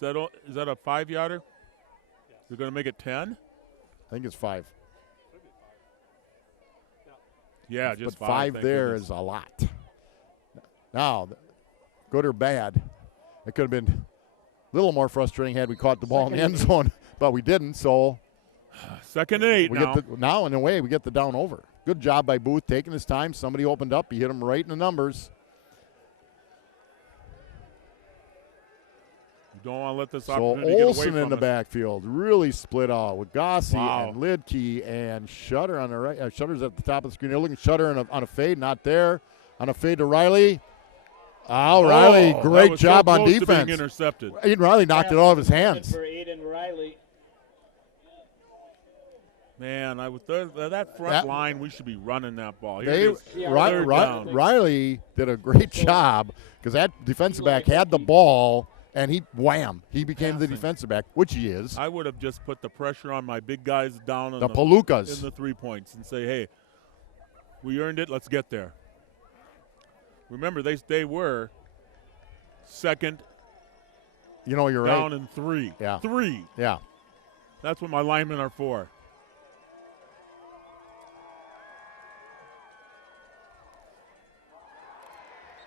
Is that a 5-yarder? They're going to make it 10? I think it's 5. Yeah, just But 5 thank there goodness. is a lot. Now, good or bad, it could have been a little more frustrating had we caught the ball in the end zone, but we didn't. So 2nd and 8 we now. get now in a way we get the down over. Good job by Booth taking his time. Somebody opened up. He hit him right in the numbers. You don't want to let this So opportunity get away Olson in from the us. backfield really split out with Gossi Wow. and Lidke and Shutter on the right. Shutter's at the top of the screen. They're looking Shutter on a fade, not there. On a fade to Riley. Oh, Riley, that great was job so on close to being defense. intercepted. Aiden Riley knocked it out of his hands. For Aiden Riley. Man, that front That- line, we should be running that ball. Here They, it is. Yeah, Third down. Riley did a great job because that defensive back had the ball, and he became the Passing. defensive back, which he is. I would have just put the pressure on my big guys down in The the Palookas. 3 points and say, hey, we earned it. Let's get there. Remember, they were 2nd You know, you're down right. and 3. Yeah. 3. Yeah. That's what my linemen are for.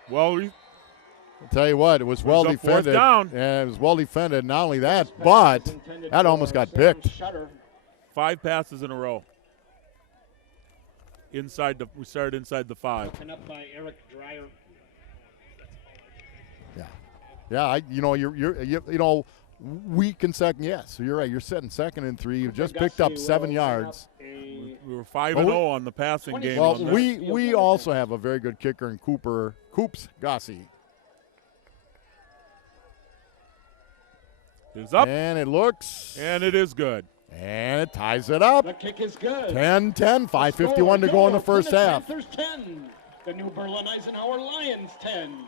Well, I'll tell you what, it was well Brings up fourth defended. down. Yeah, it was well defended. Not only that, but that almost got picked. 5 passes in a row. We started inside the 5. Broken up by Eric Dreyer. Yeah. You're weak and second. Yes, you're right. You're setting second and 3. You've just picked up 7 yards. We were 5-0 on the passing game. Well, on we also have a very good kicker in Coops Gossi. It's up. And it looks. And it is good. And it ties it up. The kick is good. 10-10, 5:51 to go in the first half. Panthers 10. The New Berlin Eisenhower Lions 10.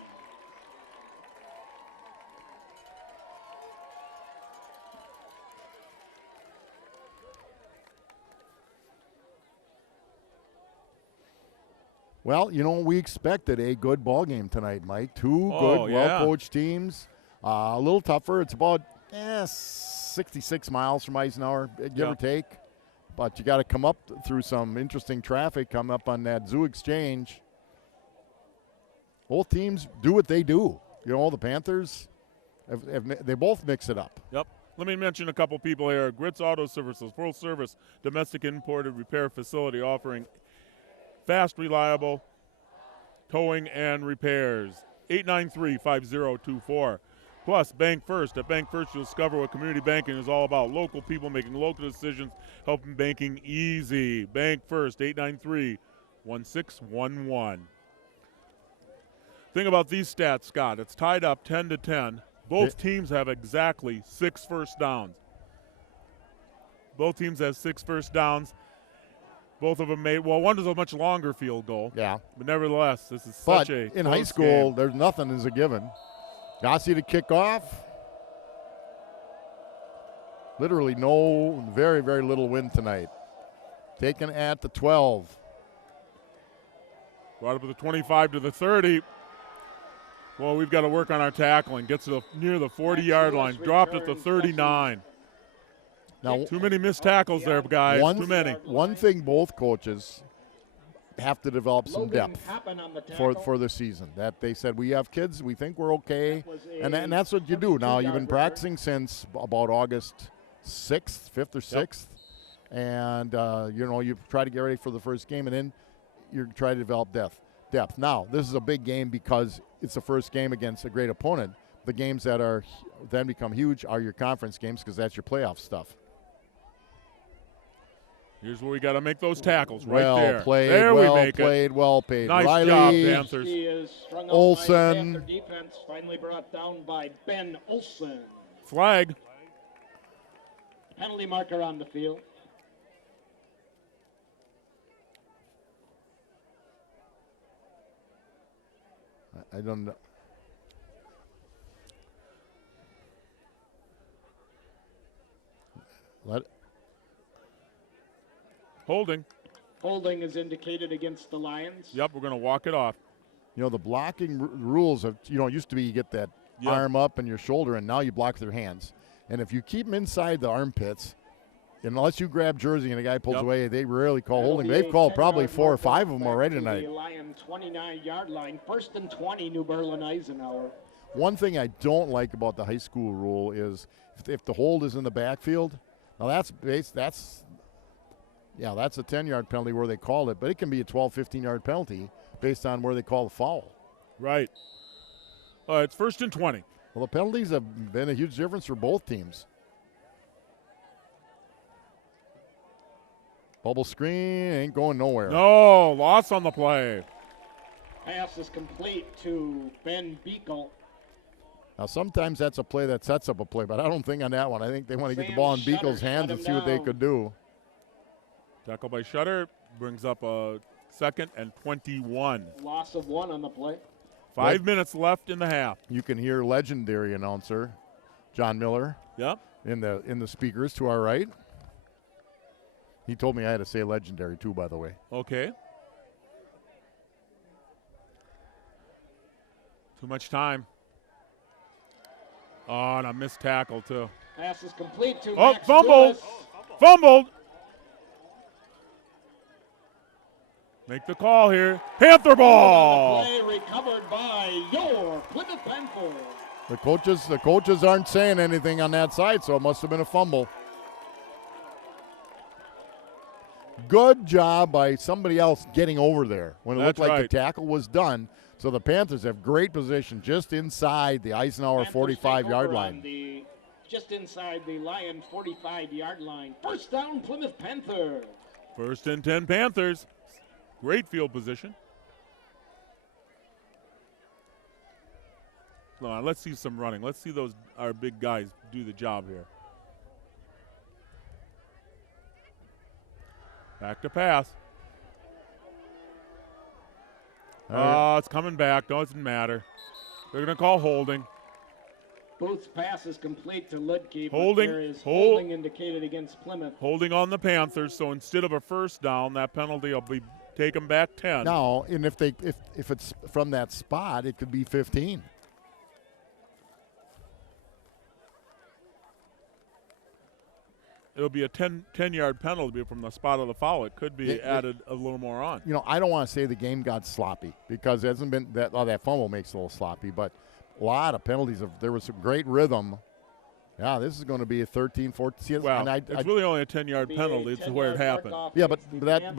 Well, we expected a good ball game tonight, Mike. Two good, well-coached teams. A little tougher. It's about 66 miles from Eisenhower, give or take. But you got to come up through some interesting traffic, come up on that Zoo Exchange. Both teams do what they do. The Panthers, they both mix it up. Yep. Let me mention a couple people here. Grits Auto Services, full service, domestic imported repair facility offering fast, reliable towing and repairs. 893-5024. Plus, Bank First. At Bank First, you'll discover what community banking is all about. Local people making local decisions, helping banking easy. Bank First, 893-1611. Think about these stats, Scott. It's tied up 10-10. Both teams have exactly 6 first downs. Both teams have 6 first downs. Both of them made, one was a much longer field goal. Yeah. But nevertheless, this is such a in high school, there's nothing as a given. Gossi to kick off. Literally very, very little wind tonight. Taken at the 12. Brought up to the 25 to the 30. Well, we've got to work on our tackling. Gets to near the 40-yard line. Dropped at the 39. Now, too many missed tackles there, guys. Too many. One thing both coaches have to develop some depth for the season. That they said, we have kids, we think we're okay. And that's what you do. Now, you've been practicing since about August 6th, 5th or 6th. Yep. And, you try to get ready for the first game, and then you try to develop depth. Now, this is a big game because it's the first game against a great opponent. The games that are then become huge are your conference games because that's your playoff stuff. Here's where we got to make those tackles right there. Well played, well played. Nice Riley, job, Panthers. Olsen. Defense finally brought down by Ben Olsen. Flag. Penalty marker on the field. I don't know. Holding. Holding is indicated against the Lions. Yep, we're going to walk it off. The blocking rules of, used to be you get that arm up and your shoulder, and now you block their hands. And if you keep them inside the armpits, unless you grab jersey and a guy pulls away, they rarely call holding. They've called probably 4 or 5 of them already tonight. The Lion 29-yard line, 1st and 20, New Berlin Eisenhower. One thing I don't like about the high school rule is if the hold is in the backfield, now that's a 10-yard penalty where they called it, but it can be a 12, 15-yard penalty based on where they call the foul. Right. It's 1st and 20. Well, the penalties have been a huge difference for both teams. Bubble screen ain't going nowhere. No, loss on the play. Pass is complete to Ben Beekle. Now, sometimes that's a play that sets up a play, but I don't think on that one. I think they want to get the ball in Beekle's hands and see what they could do. Tackle by Shutter brings up a 2nd and 21. Loss of 1 on the play. 5 minutes left in the half. You can hear legendary announcer John Miller. Yep. In the speakers to our right. He told me I had to say legendary too, by the way. Okay. Too much time. Oh, and a missed tackle too. Pass is complete to Max fumble. Lewis. Fumbled. Make the call here. Panther ball. Play recovered by your Plymouth Panthers. The coaches aren't saying anything on that side, so it must have been a fumble. Good job by somebody else getting over there when it That's looked like right. the tackle was done. So the Panthers have great position just inside the Eisenhower Panthers 45-yard take over line. on just inside the Lion 45-yard line. First down, Plymouth Panther. 1st and 10 Panthers. Great field position. Come on, let's see some running. Let's see our big guys do the job here. Back to pass. It's coming back. Doesn't matter. They're going to call holding. Booth's pass is complete to Ludke, but Holding. there is holding indicated against Plymouth. Holding on the Panthers, so instead of a first down, that penalty will be taken back 10. Now, and if it's from that spot, it could be 15. It'll be a 10-yard penalty from the spot of the foul. It could be added a little more on. You know, I don't want to say the game got sloppy because it hasn't been that fumble makes it a little sloppy, but a lot of penalties. There was some great rhythm. Yeah, this is going to be a 13, 14. Well, it's really only a 10-yard penalty. It's where it happened. Yeah, but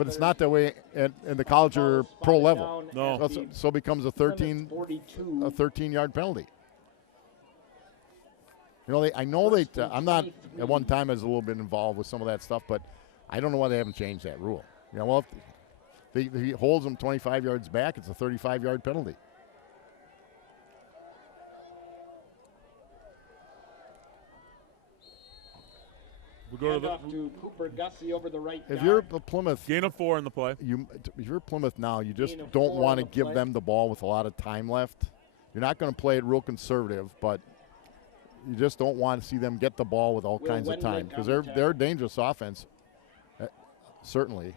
it's not that way in the college or pro level. No. So it becomes a 13-yard penalty. You know, I'm not at one time I was a little bit involved with some of that stuff, but I don't know why they haven't changed that rule. You know, well, if he holds them 25 yards back, it's a 35-yard penalty. We go to to Cooper Gussie over the right If guard. you're a Plymouth, gain of 4 in the play. if you're Plymouth now, you just Gain of don't 4 want to on the give play. them the ball with a lot of time left. You're not going to play it real conservative, but you just don't want to see them get the ball with all Will kinds of time Wendlick because on the they're a tackle. dangerous offense. Certainly.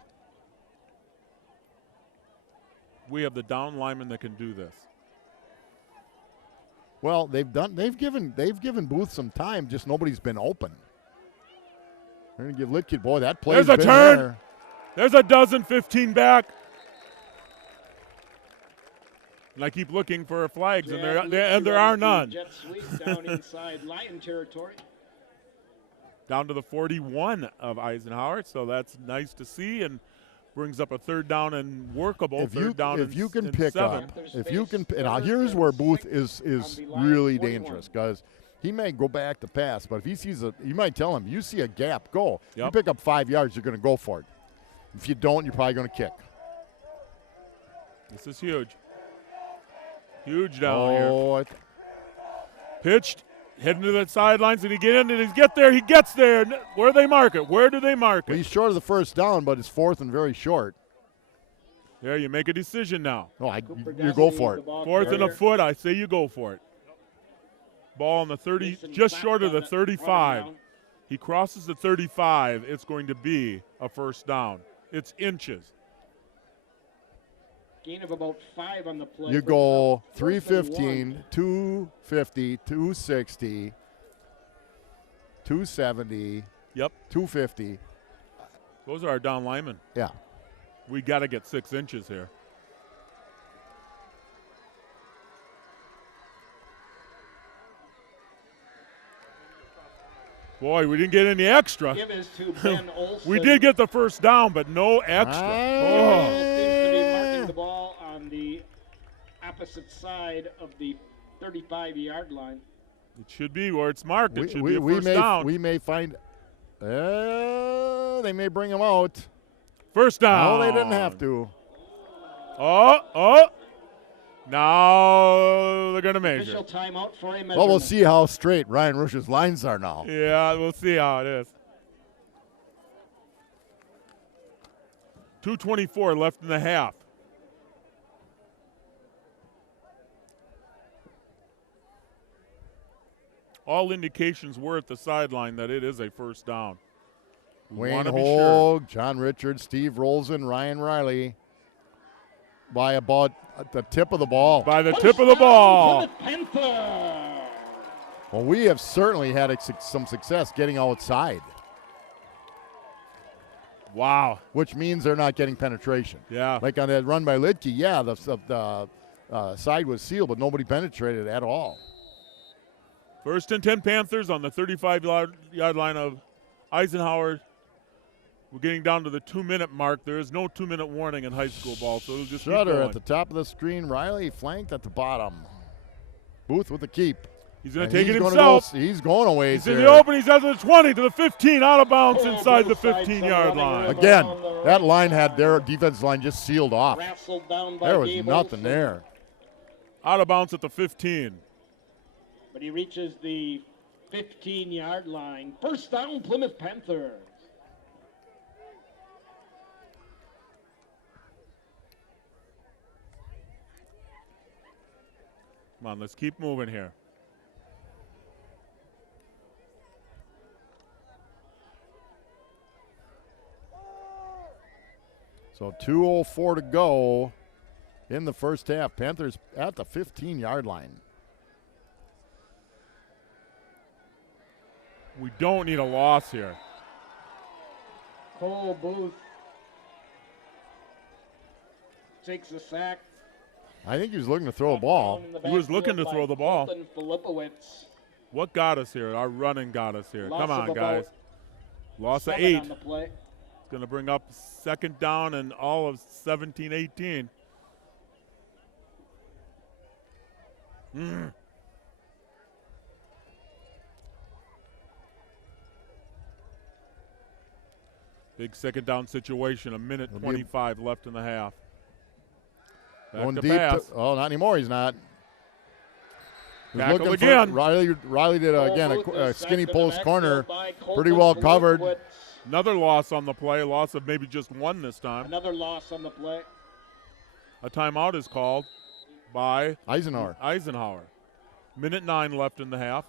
We have the down lineman that can do this. Well, they've given Booth some time, just nobody's been open. They're going to give Litke, boy, that play's There's a been turn. there. There's a dozen 15 back. And I keep looking for flags, and there are none. Jet sweep down inside Lion territory. Down to the 41 of Eisenhower, so that's nice to see, and brings up a 3rd down and workable. If you can and pick 7. up, now here's where Booth is really dangerous because he may go back to pass, but if he sees you might tell him, you see a gap, go. You Yep. pick up 5 yards, you're going to go for it. If you don't, you're probably going to kick. This is huge. Huge down here. It, Pitched, heading to the sidelines. Did he get in? Did he get there? He gets there. Where do they mark it? Where do they mark well, it? he's short of the first down, but it's 4th and very short. There, you make a decision now. No, Cooper you go Gussie, for the it. ball 4th and a carrier. foot. I say you go for it. Ball on the 30, Mason just Platt short of on the the 35. running down. He crosses the 35. It's going to be a first down. It's inches. Gain of about 5 on the play. You Brings go up 4th and 315, 1. 250, 260, 270, Yep. 250. Those are our down linemen. Yeah. We got to get 6 inches here. Boy, we didn't get any extra. Give is to Ben Olson. We did get the first down, but no extra. Olson Oh. seems to be marking the ball on the opposite side of the 35-yard line. It should be where it's marked. It should be a first down. We may find. They may bring him out. First down. No, they didn't have to. Oh. Now they're going to measure. Official timeout for a measurement. Well, we'll see how straight Ryan Rush's lines are now. Yeah, we'll see how it is. 2:24 left in the half. All indications were at the sideline that it is a first down. We Wayne wanna be sure. Hogue, John Richards, Steve Rolson, Ryan Riley by about at the tip of the ball. By the tip of the ball. Plymouth Panther. Well, we have certainly had some success getting outside. Wow. which means they're not getting penetration. Yeah. Like on that run by Lidke, yeah, the side was sealed, but nobody penetrated at all. 1st and 10 Panthers on the 35-yard line of Eisenhower. We're getting down to the 2-minute mark. There is no 2-minute warning in high school ball, so it'll just keep Shutter going. at the top of the screen. Riley flanked at the bottom. Booth with the keep. He's going And to take it gonna himself. He's going away. He's in the open. He's out to the 20, to the 15, out of bounds inside the 15-yard line. Again, that line had their defensive line just sealed off. Wrestled down by There was Gabe nothing Olsen. there. Out of bounds at the 15. But he reaches the 15-yard line. First down, Plymouth Panthers. Come on, let's keep moving here. So 2:04 to go in the first half. Panthers at the 15-yard line. We don't need a loss here. Cole Booth takes a sack. I think he was looking to throw a ball. He was looking to throw the ball. Colton Filipowicz. What got us here? Our running got us here. Loss Come on, of guys. about Loss of 7 8. on the play. It's going to bring up 2nd down and all of 17-18. Big 2nd down situation. 1:25 left in the half. Back Going to deep. pass. Oh, not anymore. He's not. He was Tackle looking for- again. Riley did, again, Booth a is skinny sent to the post corner. backfield by Colton Pretty well covered. Filipowicz. Another loss on the play. Loss of maybe just 1 this time. Another loss on the play. A timeout is called by Eisenhower. 1:09 left in the half.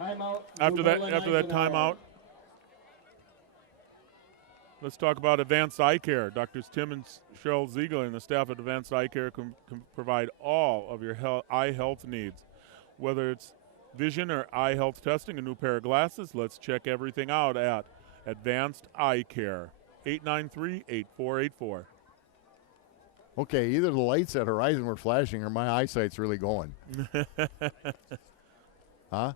Timeout. After New that Berlin timeout, let's talk about Advanced Eye Care. Doctors Tim and Cheryl Ziegler and the staff at Advanced Eye Care can provide all of your eye health needs. Whether it's vision or eye health testing, a new pair of glasses, let's check everything out at Advanced Eye Care, 893-8484. Okay, either the lights at Horizon were flashing or my eyesight's really going. Huh?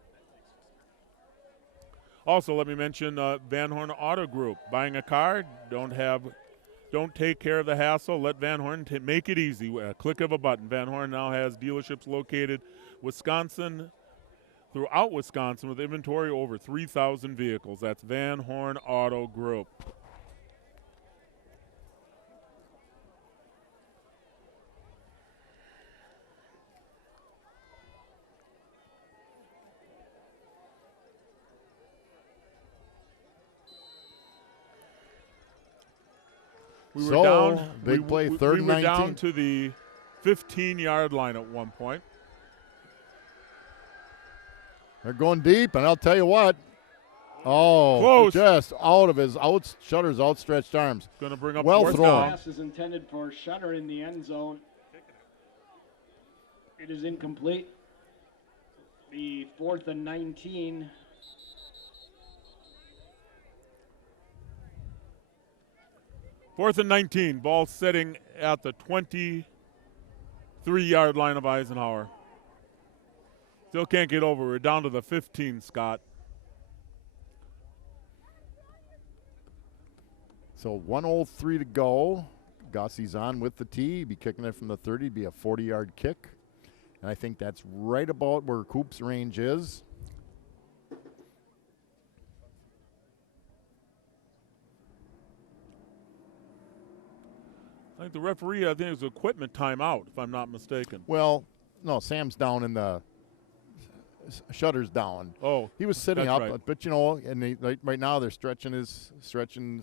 Also, let me mention Van Horn Auto Group. Buying a car, don't take care of the hassle. Let Van Horn make it easy. A click of a button. Van Horn now has dealerships located throughout Wisconsin with inventory over 3,000 vehicles. That's Van Horn Auto Group. We were So, down. big play, 3rd we and were down 19. to the 15-yard line at one point. They're going deep, and I'll tell you what. Oh, Close. just out of his Shutter's outstretched arms. Going to bring up Well 4th thrown. down. Pass is intended for Shutter in the end zone. It is incomplete. The 4th and 19. Fourth and 19. Ball sitting at the 23-yard line of Eisenhower. Still can't get over. We're down to the 15, Scott. So 1:03 to go. Gossie's on with the tee. Be kicking it from the 30. Be a 40-yard kick. And I think that's right about where Coop's range is. I think the referee, I think it was equipment timeout, if I'm not mistaken. Well, no, Sam's down in the Shutter's down. Oh, He was sitting that's up, right. but and right now they're Yoshi's stretching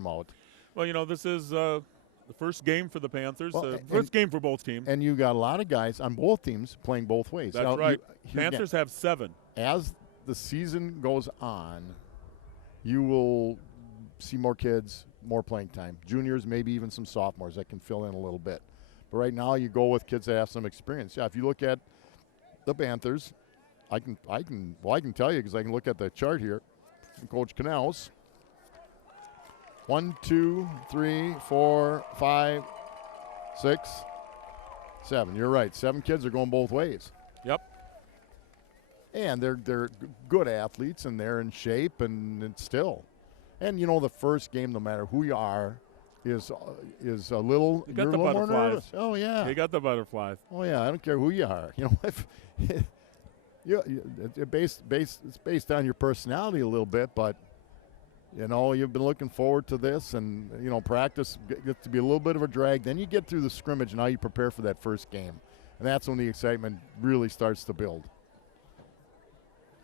him out. Well, this is the first game for the Panthers. Well, First game for both teams. And you got a lot of guys on both teams playing both ways. That's Now, right. again, Panthers have 7. as the season goes on, you will see more kids, more playing time. Juniors, maybe even some sophomores that can fill in a little bit. But right now, you go with kids that have some experience. Yeah, if you look at the Panthers, I can tell you because I can look at the chart here from Coach Canals. 1, 2, 3, 4, 5, 6, 7. You're right. 7 kids are going both ways. Yep. And they're good athletes, and they're in shape, and it's still. And, you know, the first game, no matter who you are, is a little, You got you're the a little more butterflies. nervous. Oh, yeah. They got the butterflies. Oh, yeah. I don't care who you are. You know, if it's based on your personality a little bit, but, you know, you've been looking forward to this, and, you know, practice gets to be a little bit of a drag. Then you get through the scrimmage, and now you prepare for that first game. And that's when the excitement really starts to build.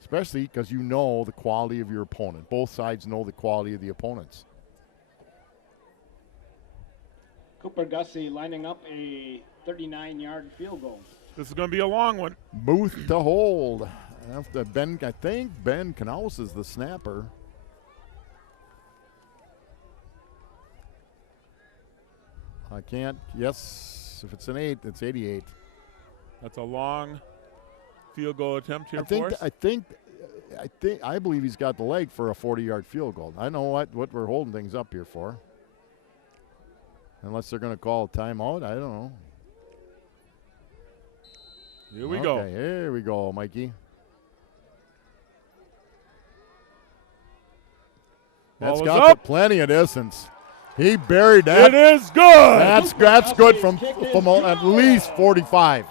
Especially because you know the quality of your opponent. Both sides know the quality of the opponents. Cooper Gussie lining up a 39-yard field goal. This is going to be a long one. Booth to hold. After I think Ben Knaus is the snapper. I can't. Yes, if it's an 8, it's 88. That's a long field goal attempt here for us. I believe he's got the leg for a 40-yard field goal. I know what we're holding things up here for. Unless they're going to call a timeout, I don't know. Here we go. Here we go, Mikey. That's Ball is got up. plenty of distance. He buried that. It is good. That's good from at least 45.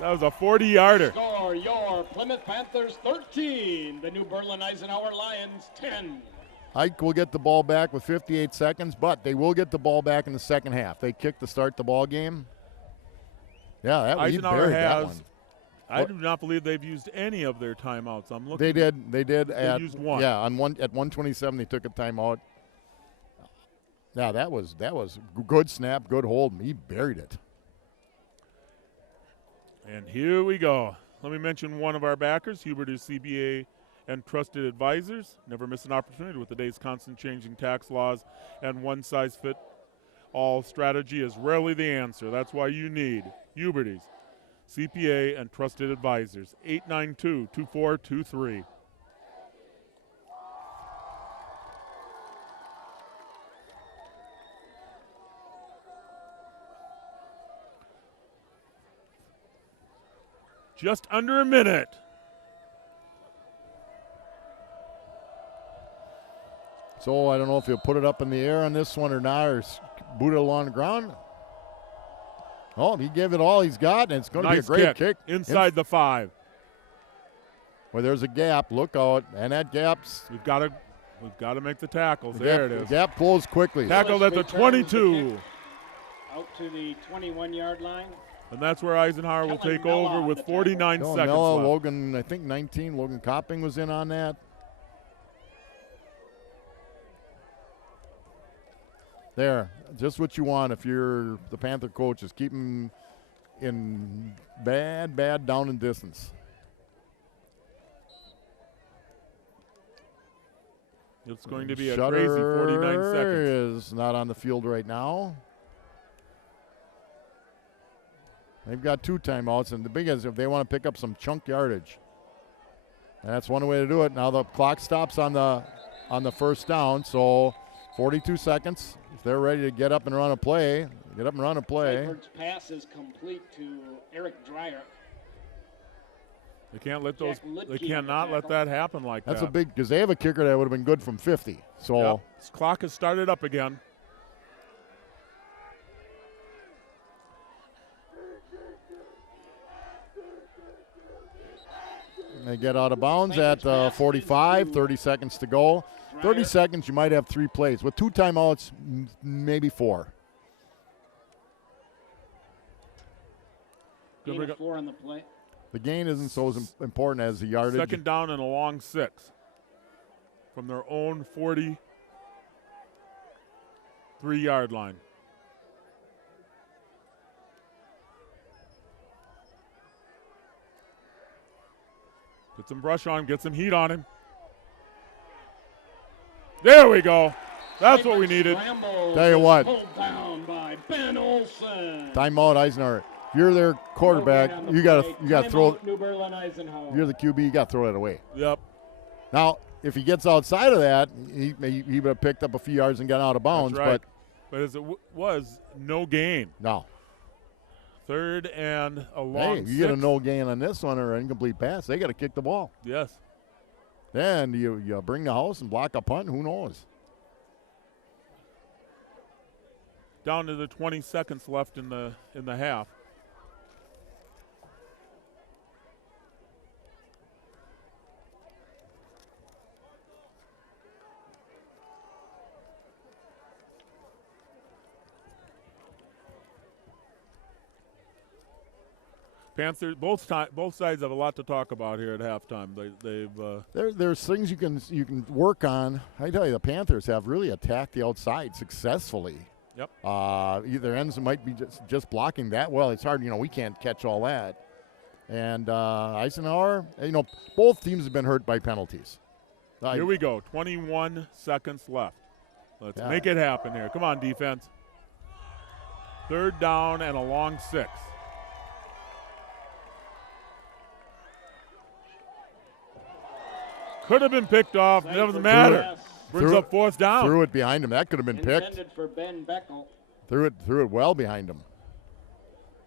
That was a 40-yarder. Score your Plymouth Panthers 13, the New Berlin Eisenhower Lions 10. Ike will get the ball back with 58 seconds, but they will get the ball back in the second half. They kicked to start the ball game. Yeah, he Eisenhower buried that has. one. I do not believe they've used any of their timeouts. I'm looking. They did. They used one. Yeah, at 127 they took a timeout. Yeah, that was good snap, good hold. He buried it. And here we go. Let me mention one of our backers, Hubert is CBA and trusted advisors. Never miss an opportunity with today's constant changing tax laws, and one-size-fit-all strategy is rarely the answer. That's why you need Huberty's CPA and trusted advisors. 892-2423. Just under a minute. So I don't know if he'll put it up in the air on this one or not, or boot it along the ground. Oh, he gave it all he's got, and it's going to be a great kick. Inside the 5. Where there's a gap, look out, and that gap's. We've got to make the tackles. There it is. The gap closed quickly. Tackled at the 22. Out to the 21-yard line. And that's where Eisenhower will take over with 49 seconds left. Logan, I think 19. Logan Copping was in on that. There, just what you want if you're the Panther coach, is keep them in bad down and distance. It's going to be a crazy 49 seconds. Is not on the field right now. They've got 2 timeouts, and the biggest, if they want to pick up some chunk yardage. And that's one way to do it. Now the clock stops on the first down, so 42 seconds. If they're ready to get up and run a play, get up and run a play. Edwards' pass is complete to Eric Dreyer. They can't let those. They cannot let that happen like that. That's a big, because they have a kicker that would have been good from 50. So yep. This clock has started up again. They get out of bounds at 45, 30 seconds to go. 30 seconds, you might have 3 plays. With 2 timeouts, maybe 4. Gain of 4 on the play. The gain isn't so important as the yardage. Second down and a long 6 from their own 43-yard line. Get some brush on, get some heat on him. There we go. That's what we needed. Tell you what. Down by Ben Olsen. Timeout, Eisenhower. If you're their quarterback, you got to throw. New Berlin Eisenhower. If you're the QB, you got to throw that away. Yep. Now, if he gets outside of that, he would have picked up a few yards and got out of bounds. That's right. But as it was, no gain. No. Third and a long Hey, you get a no gain on this one or an incomplete pass, they got to kick the ball. Yes. Then you bring the house and block a punt. Who knows? Down to the 20 seconds left in the half. Panthers, both sides have a lot to talk about here at halftime. There's things you can work on. I tell you, the Panthers have really attacked the outside successfully. Yep. Either ends might be just blocking that well. It's hard, we can't catch all that. And Eisenhower, both teams have been hurt by penalties. Here we go. 21 seconds left. Let's make it happen here. Come on, defense. Third down and a long 6. Could have been picked off. It doesn't matter. Brings up fourth down. Threw it behind him. That could have been picked. Intended for Ben Beckel. Threw it well behind him.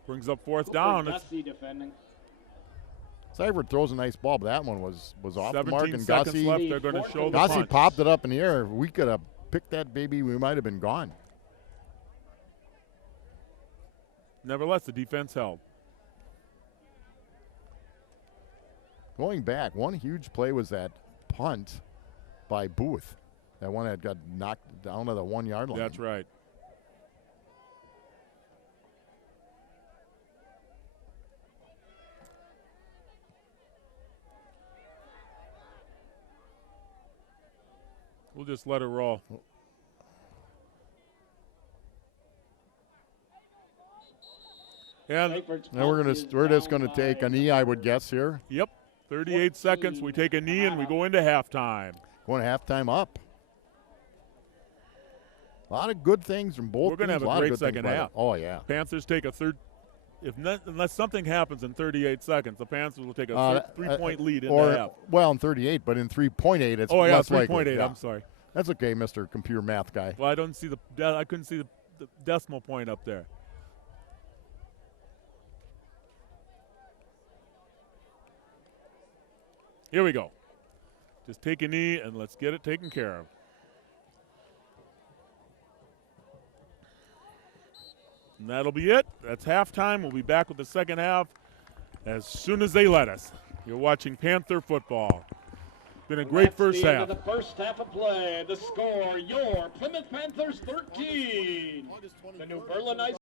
Brings up fourth down. Gussie defending. Seifert throws a nice ball, but that one was off the mark. 17 And seconds Gussie, left. They're going to show the Gussie punch. popped it up in the air. We could have picked that baby. We might have been gone. Nevertheless, the defense held. Going back, one huge play was that punt by Booth. That one that got knocked down to the 1 yard line. That's right. We'll just let it roll. And now we're just gonna take a knee, I would guess here. Yep, 38 seconds. We take a knee and we go into halftime. Going halftime up. A lot of good things from both. We're going to have teams. a great second half. Oh yeah. Panthers take a third. Unless something happens in 38 seconds, the Panthers will take a 3-point lead in the half. Well, in 38, but in 3.8, it's less 3.8. likely. Yeah. I'm sorry. That's okay, Mr. Computer Math guy. Well, I couldn't see the decimal point up there. Here we go. Just take a knee and let's get it taken care of. And that'll be it. That's halftime. We'll be back with the second half as soon as they let us. You're watching Panther football. Been a great first half. End of the first half of play. The score, your Plymouth Panthers 13. The New Berlin Ice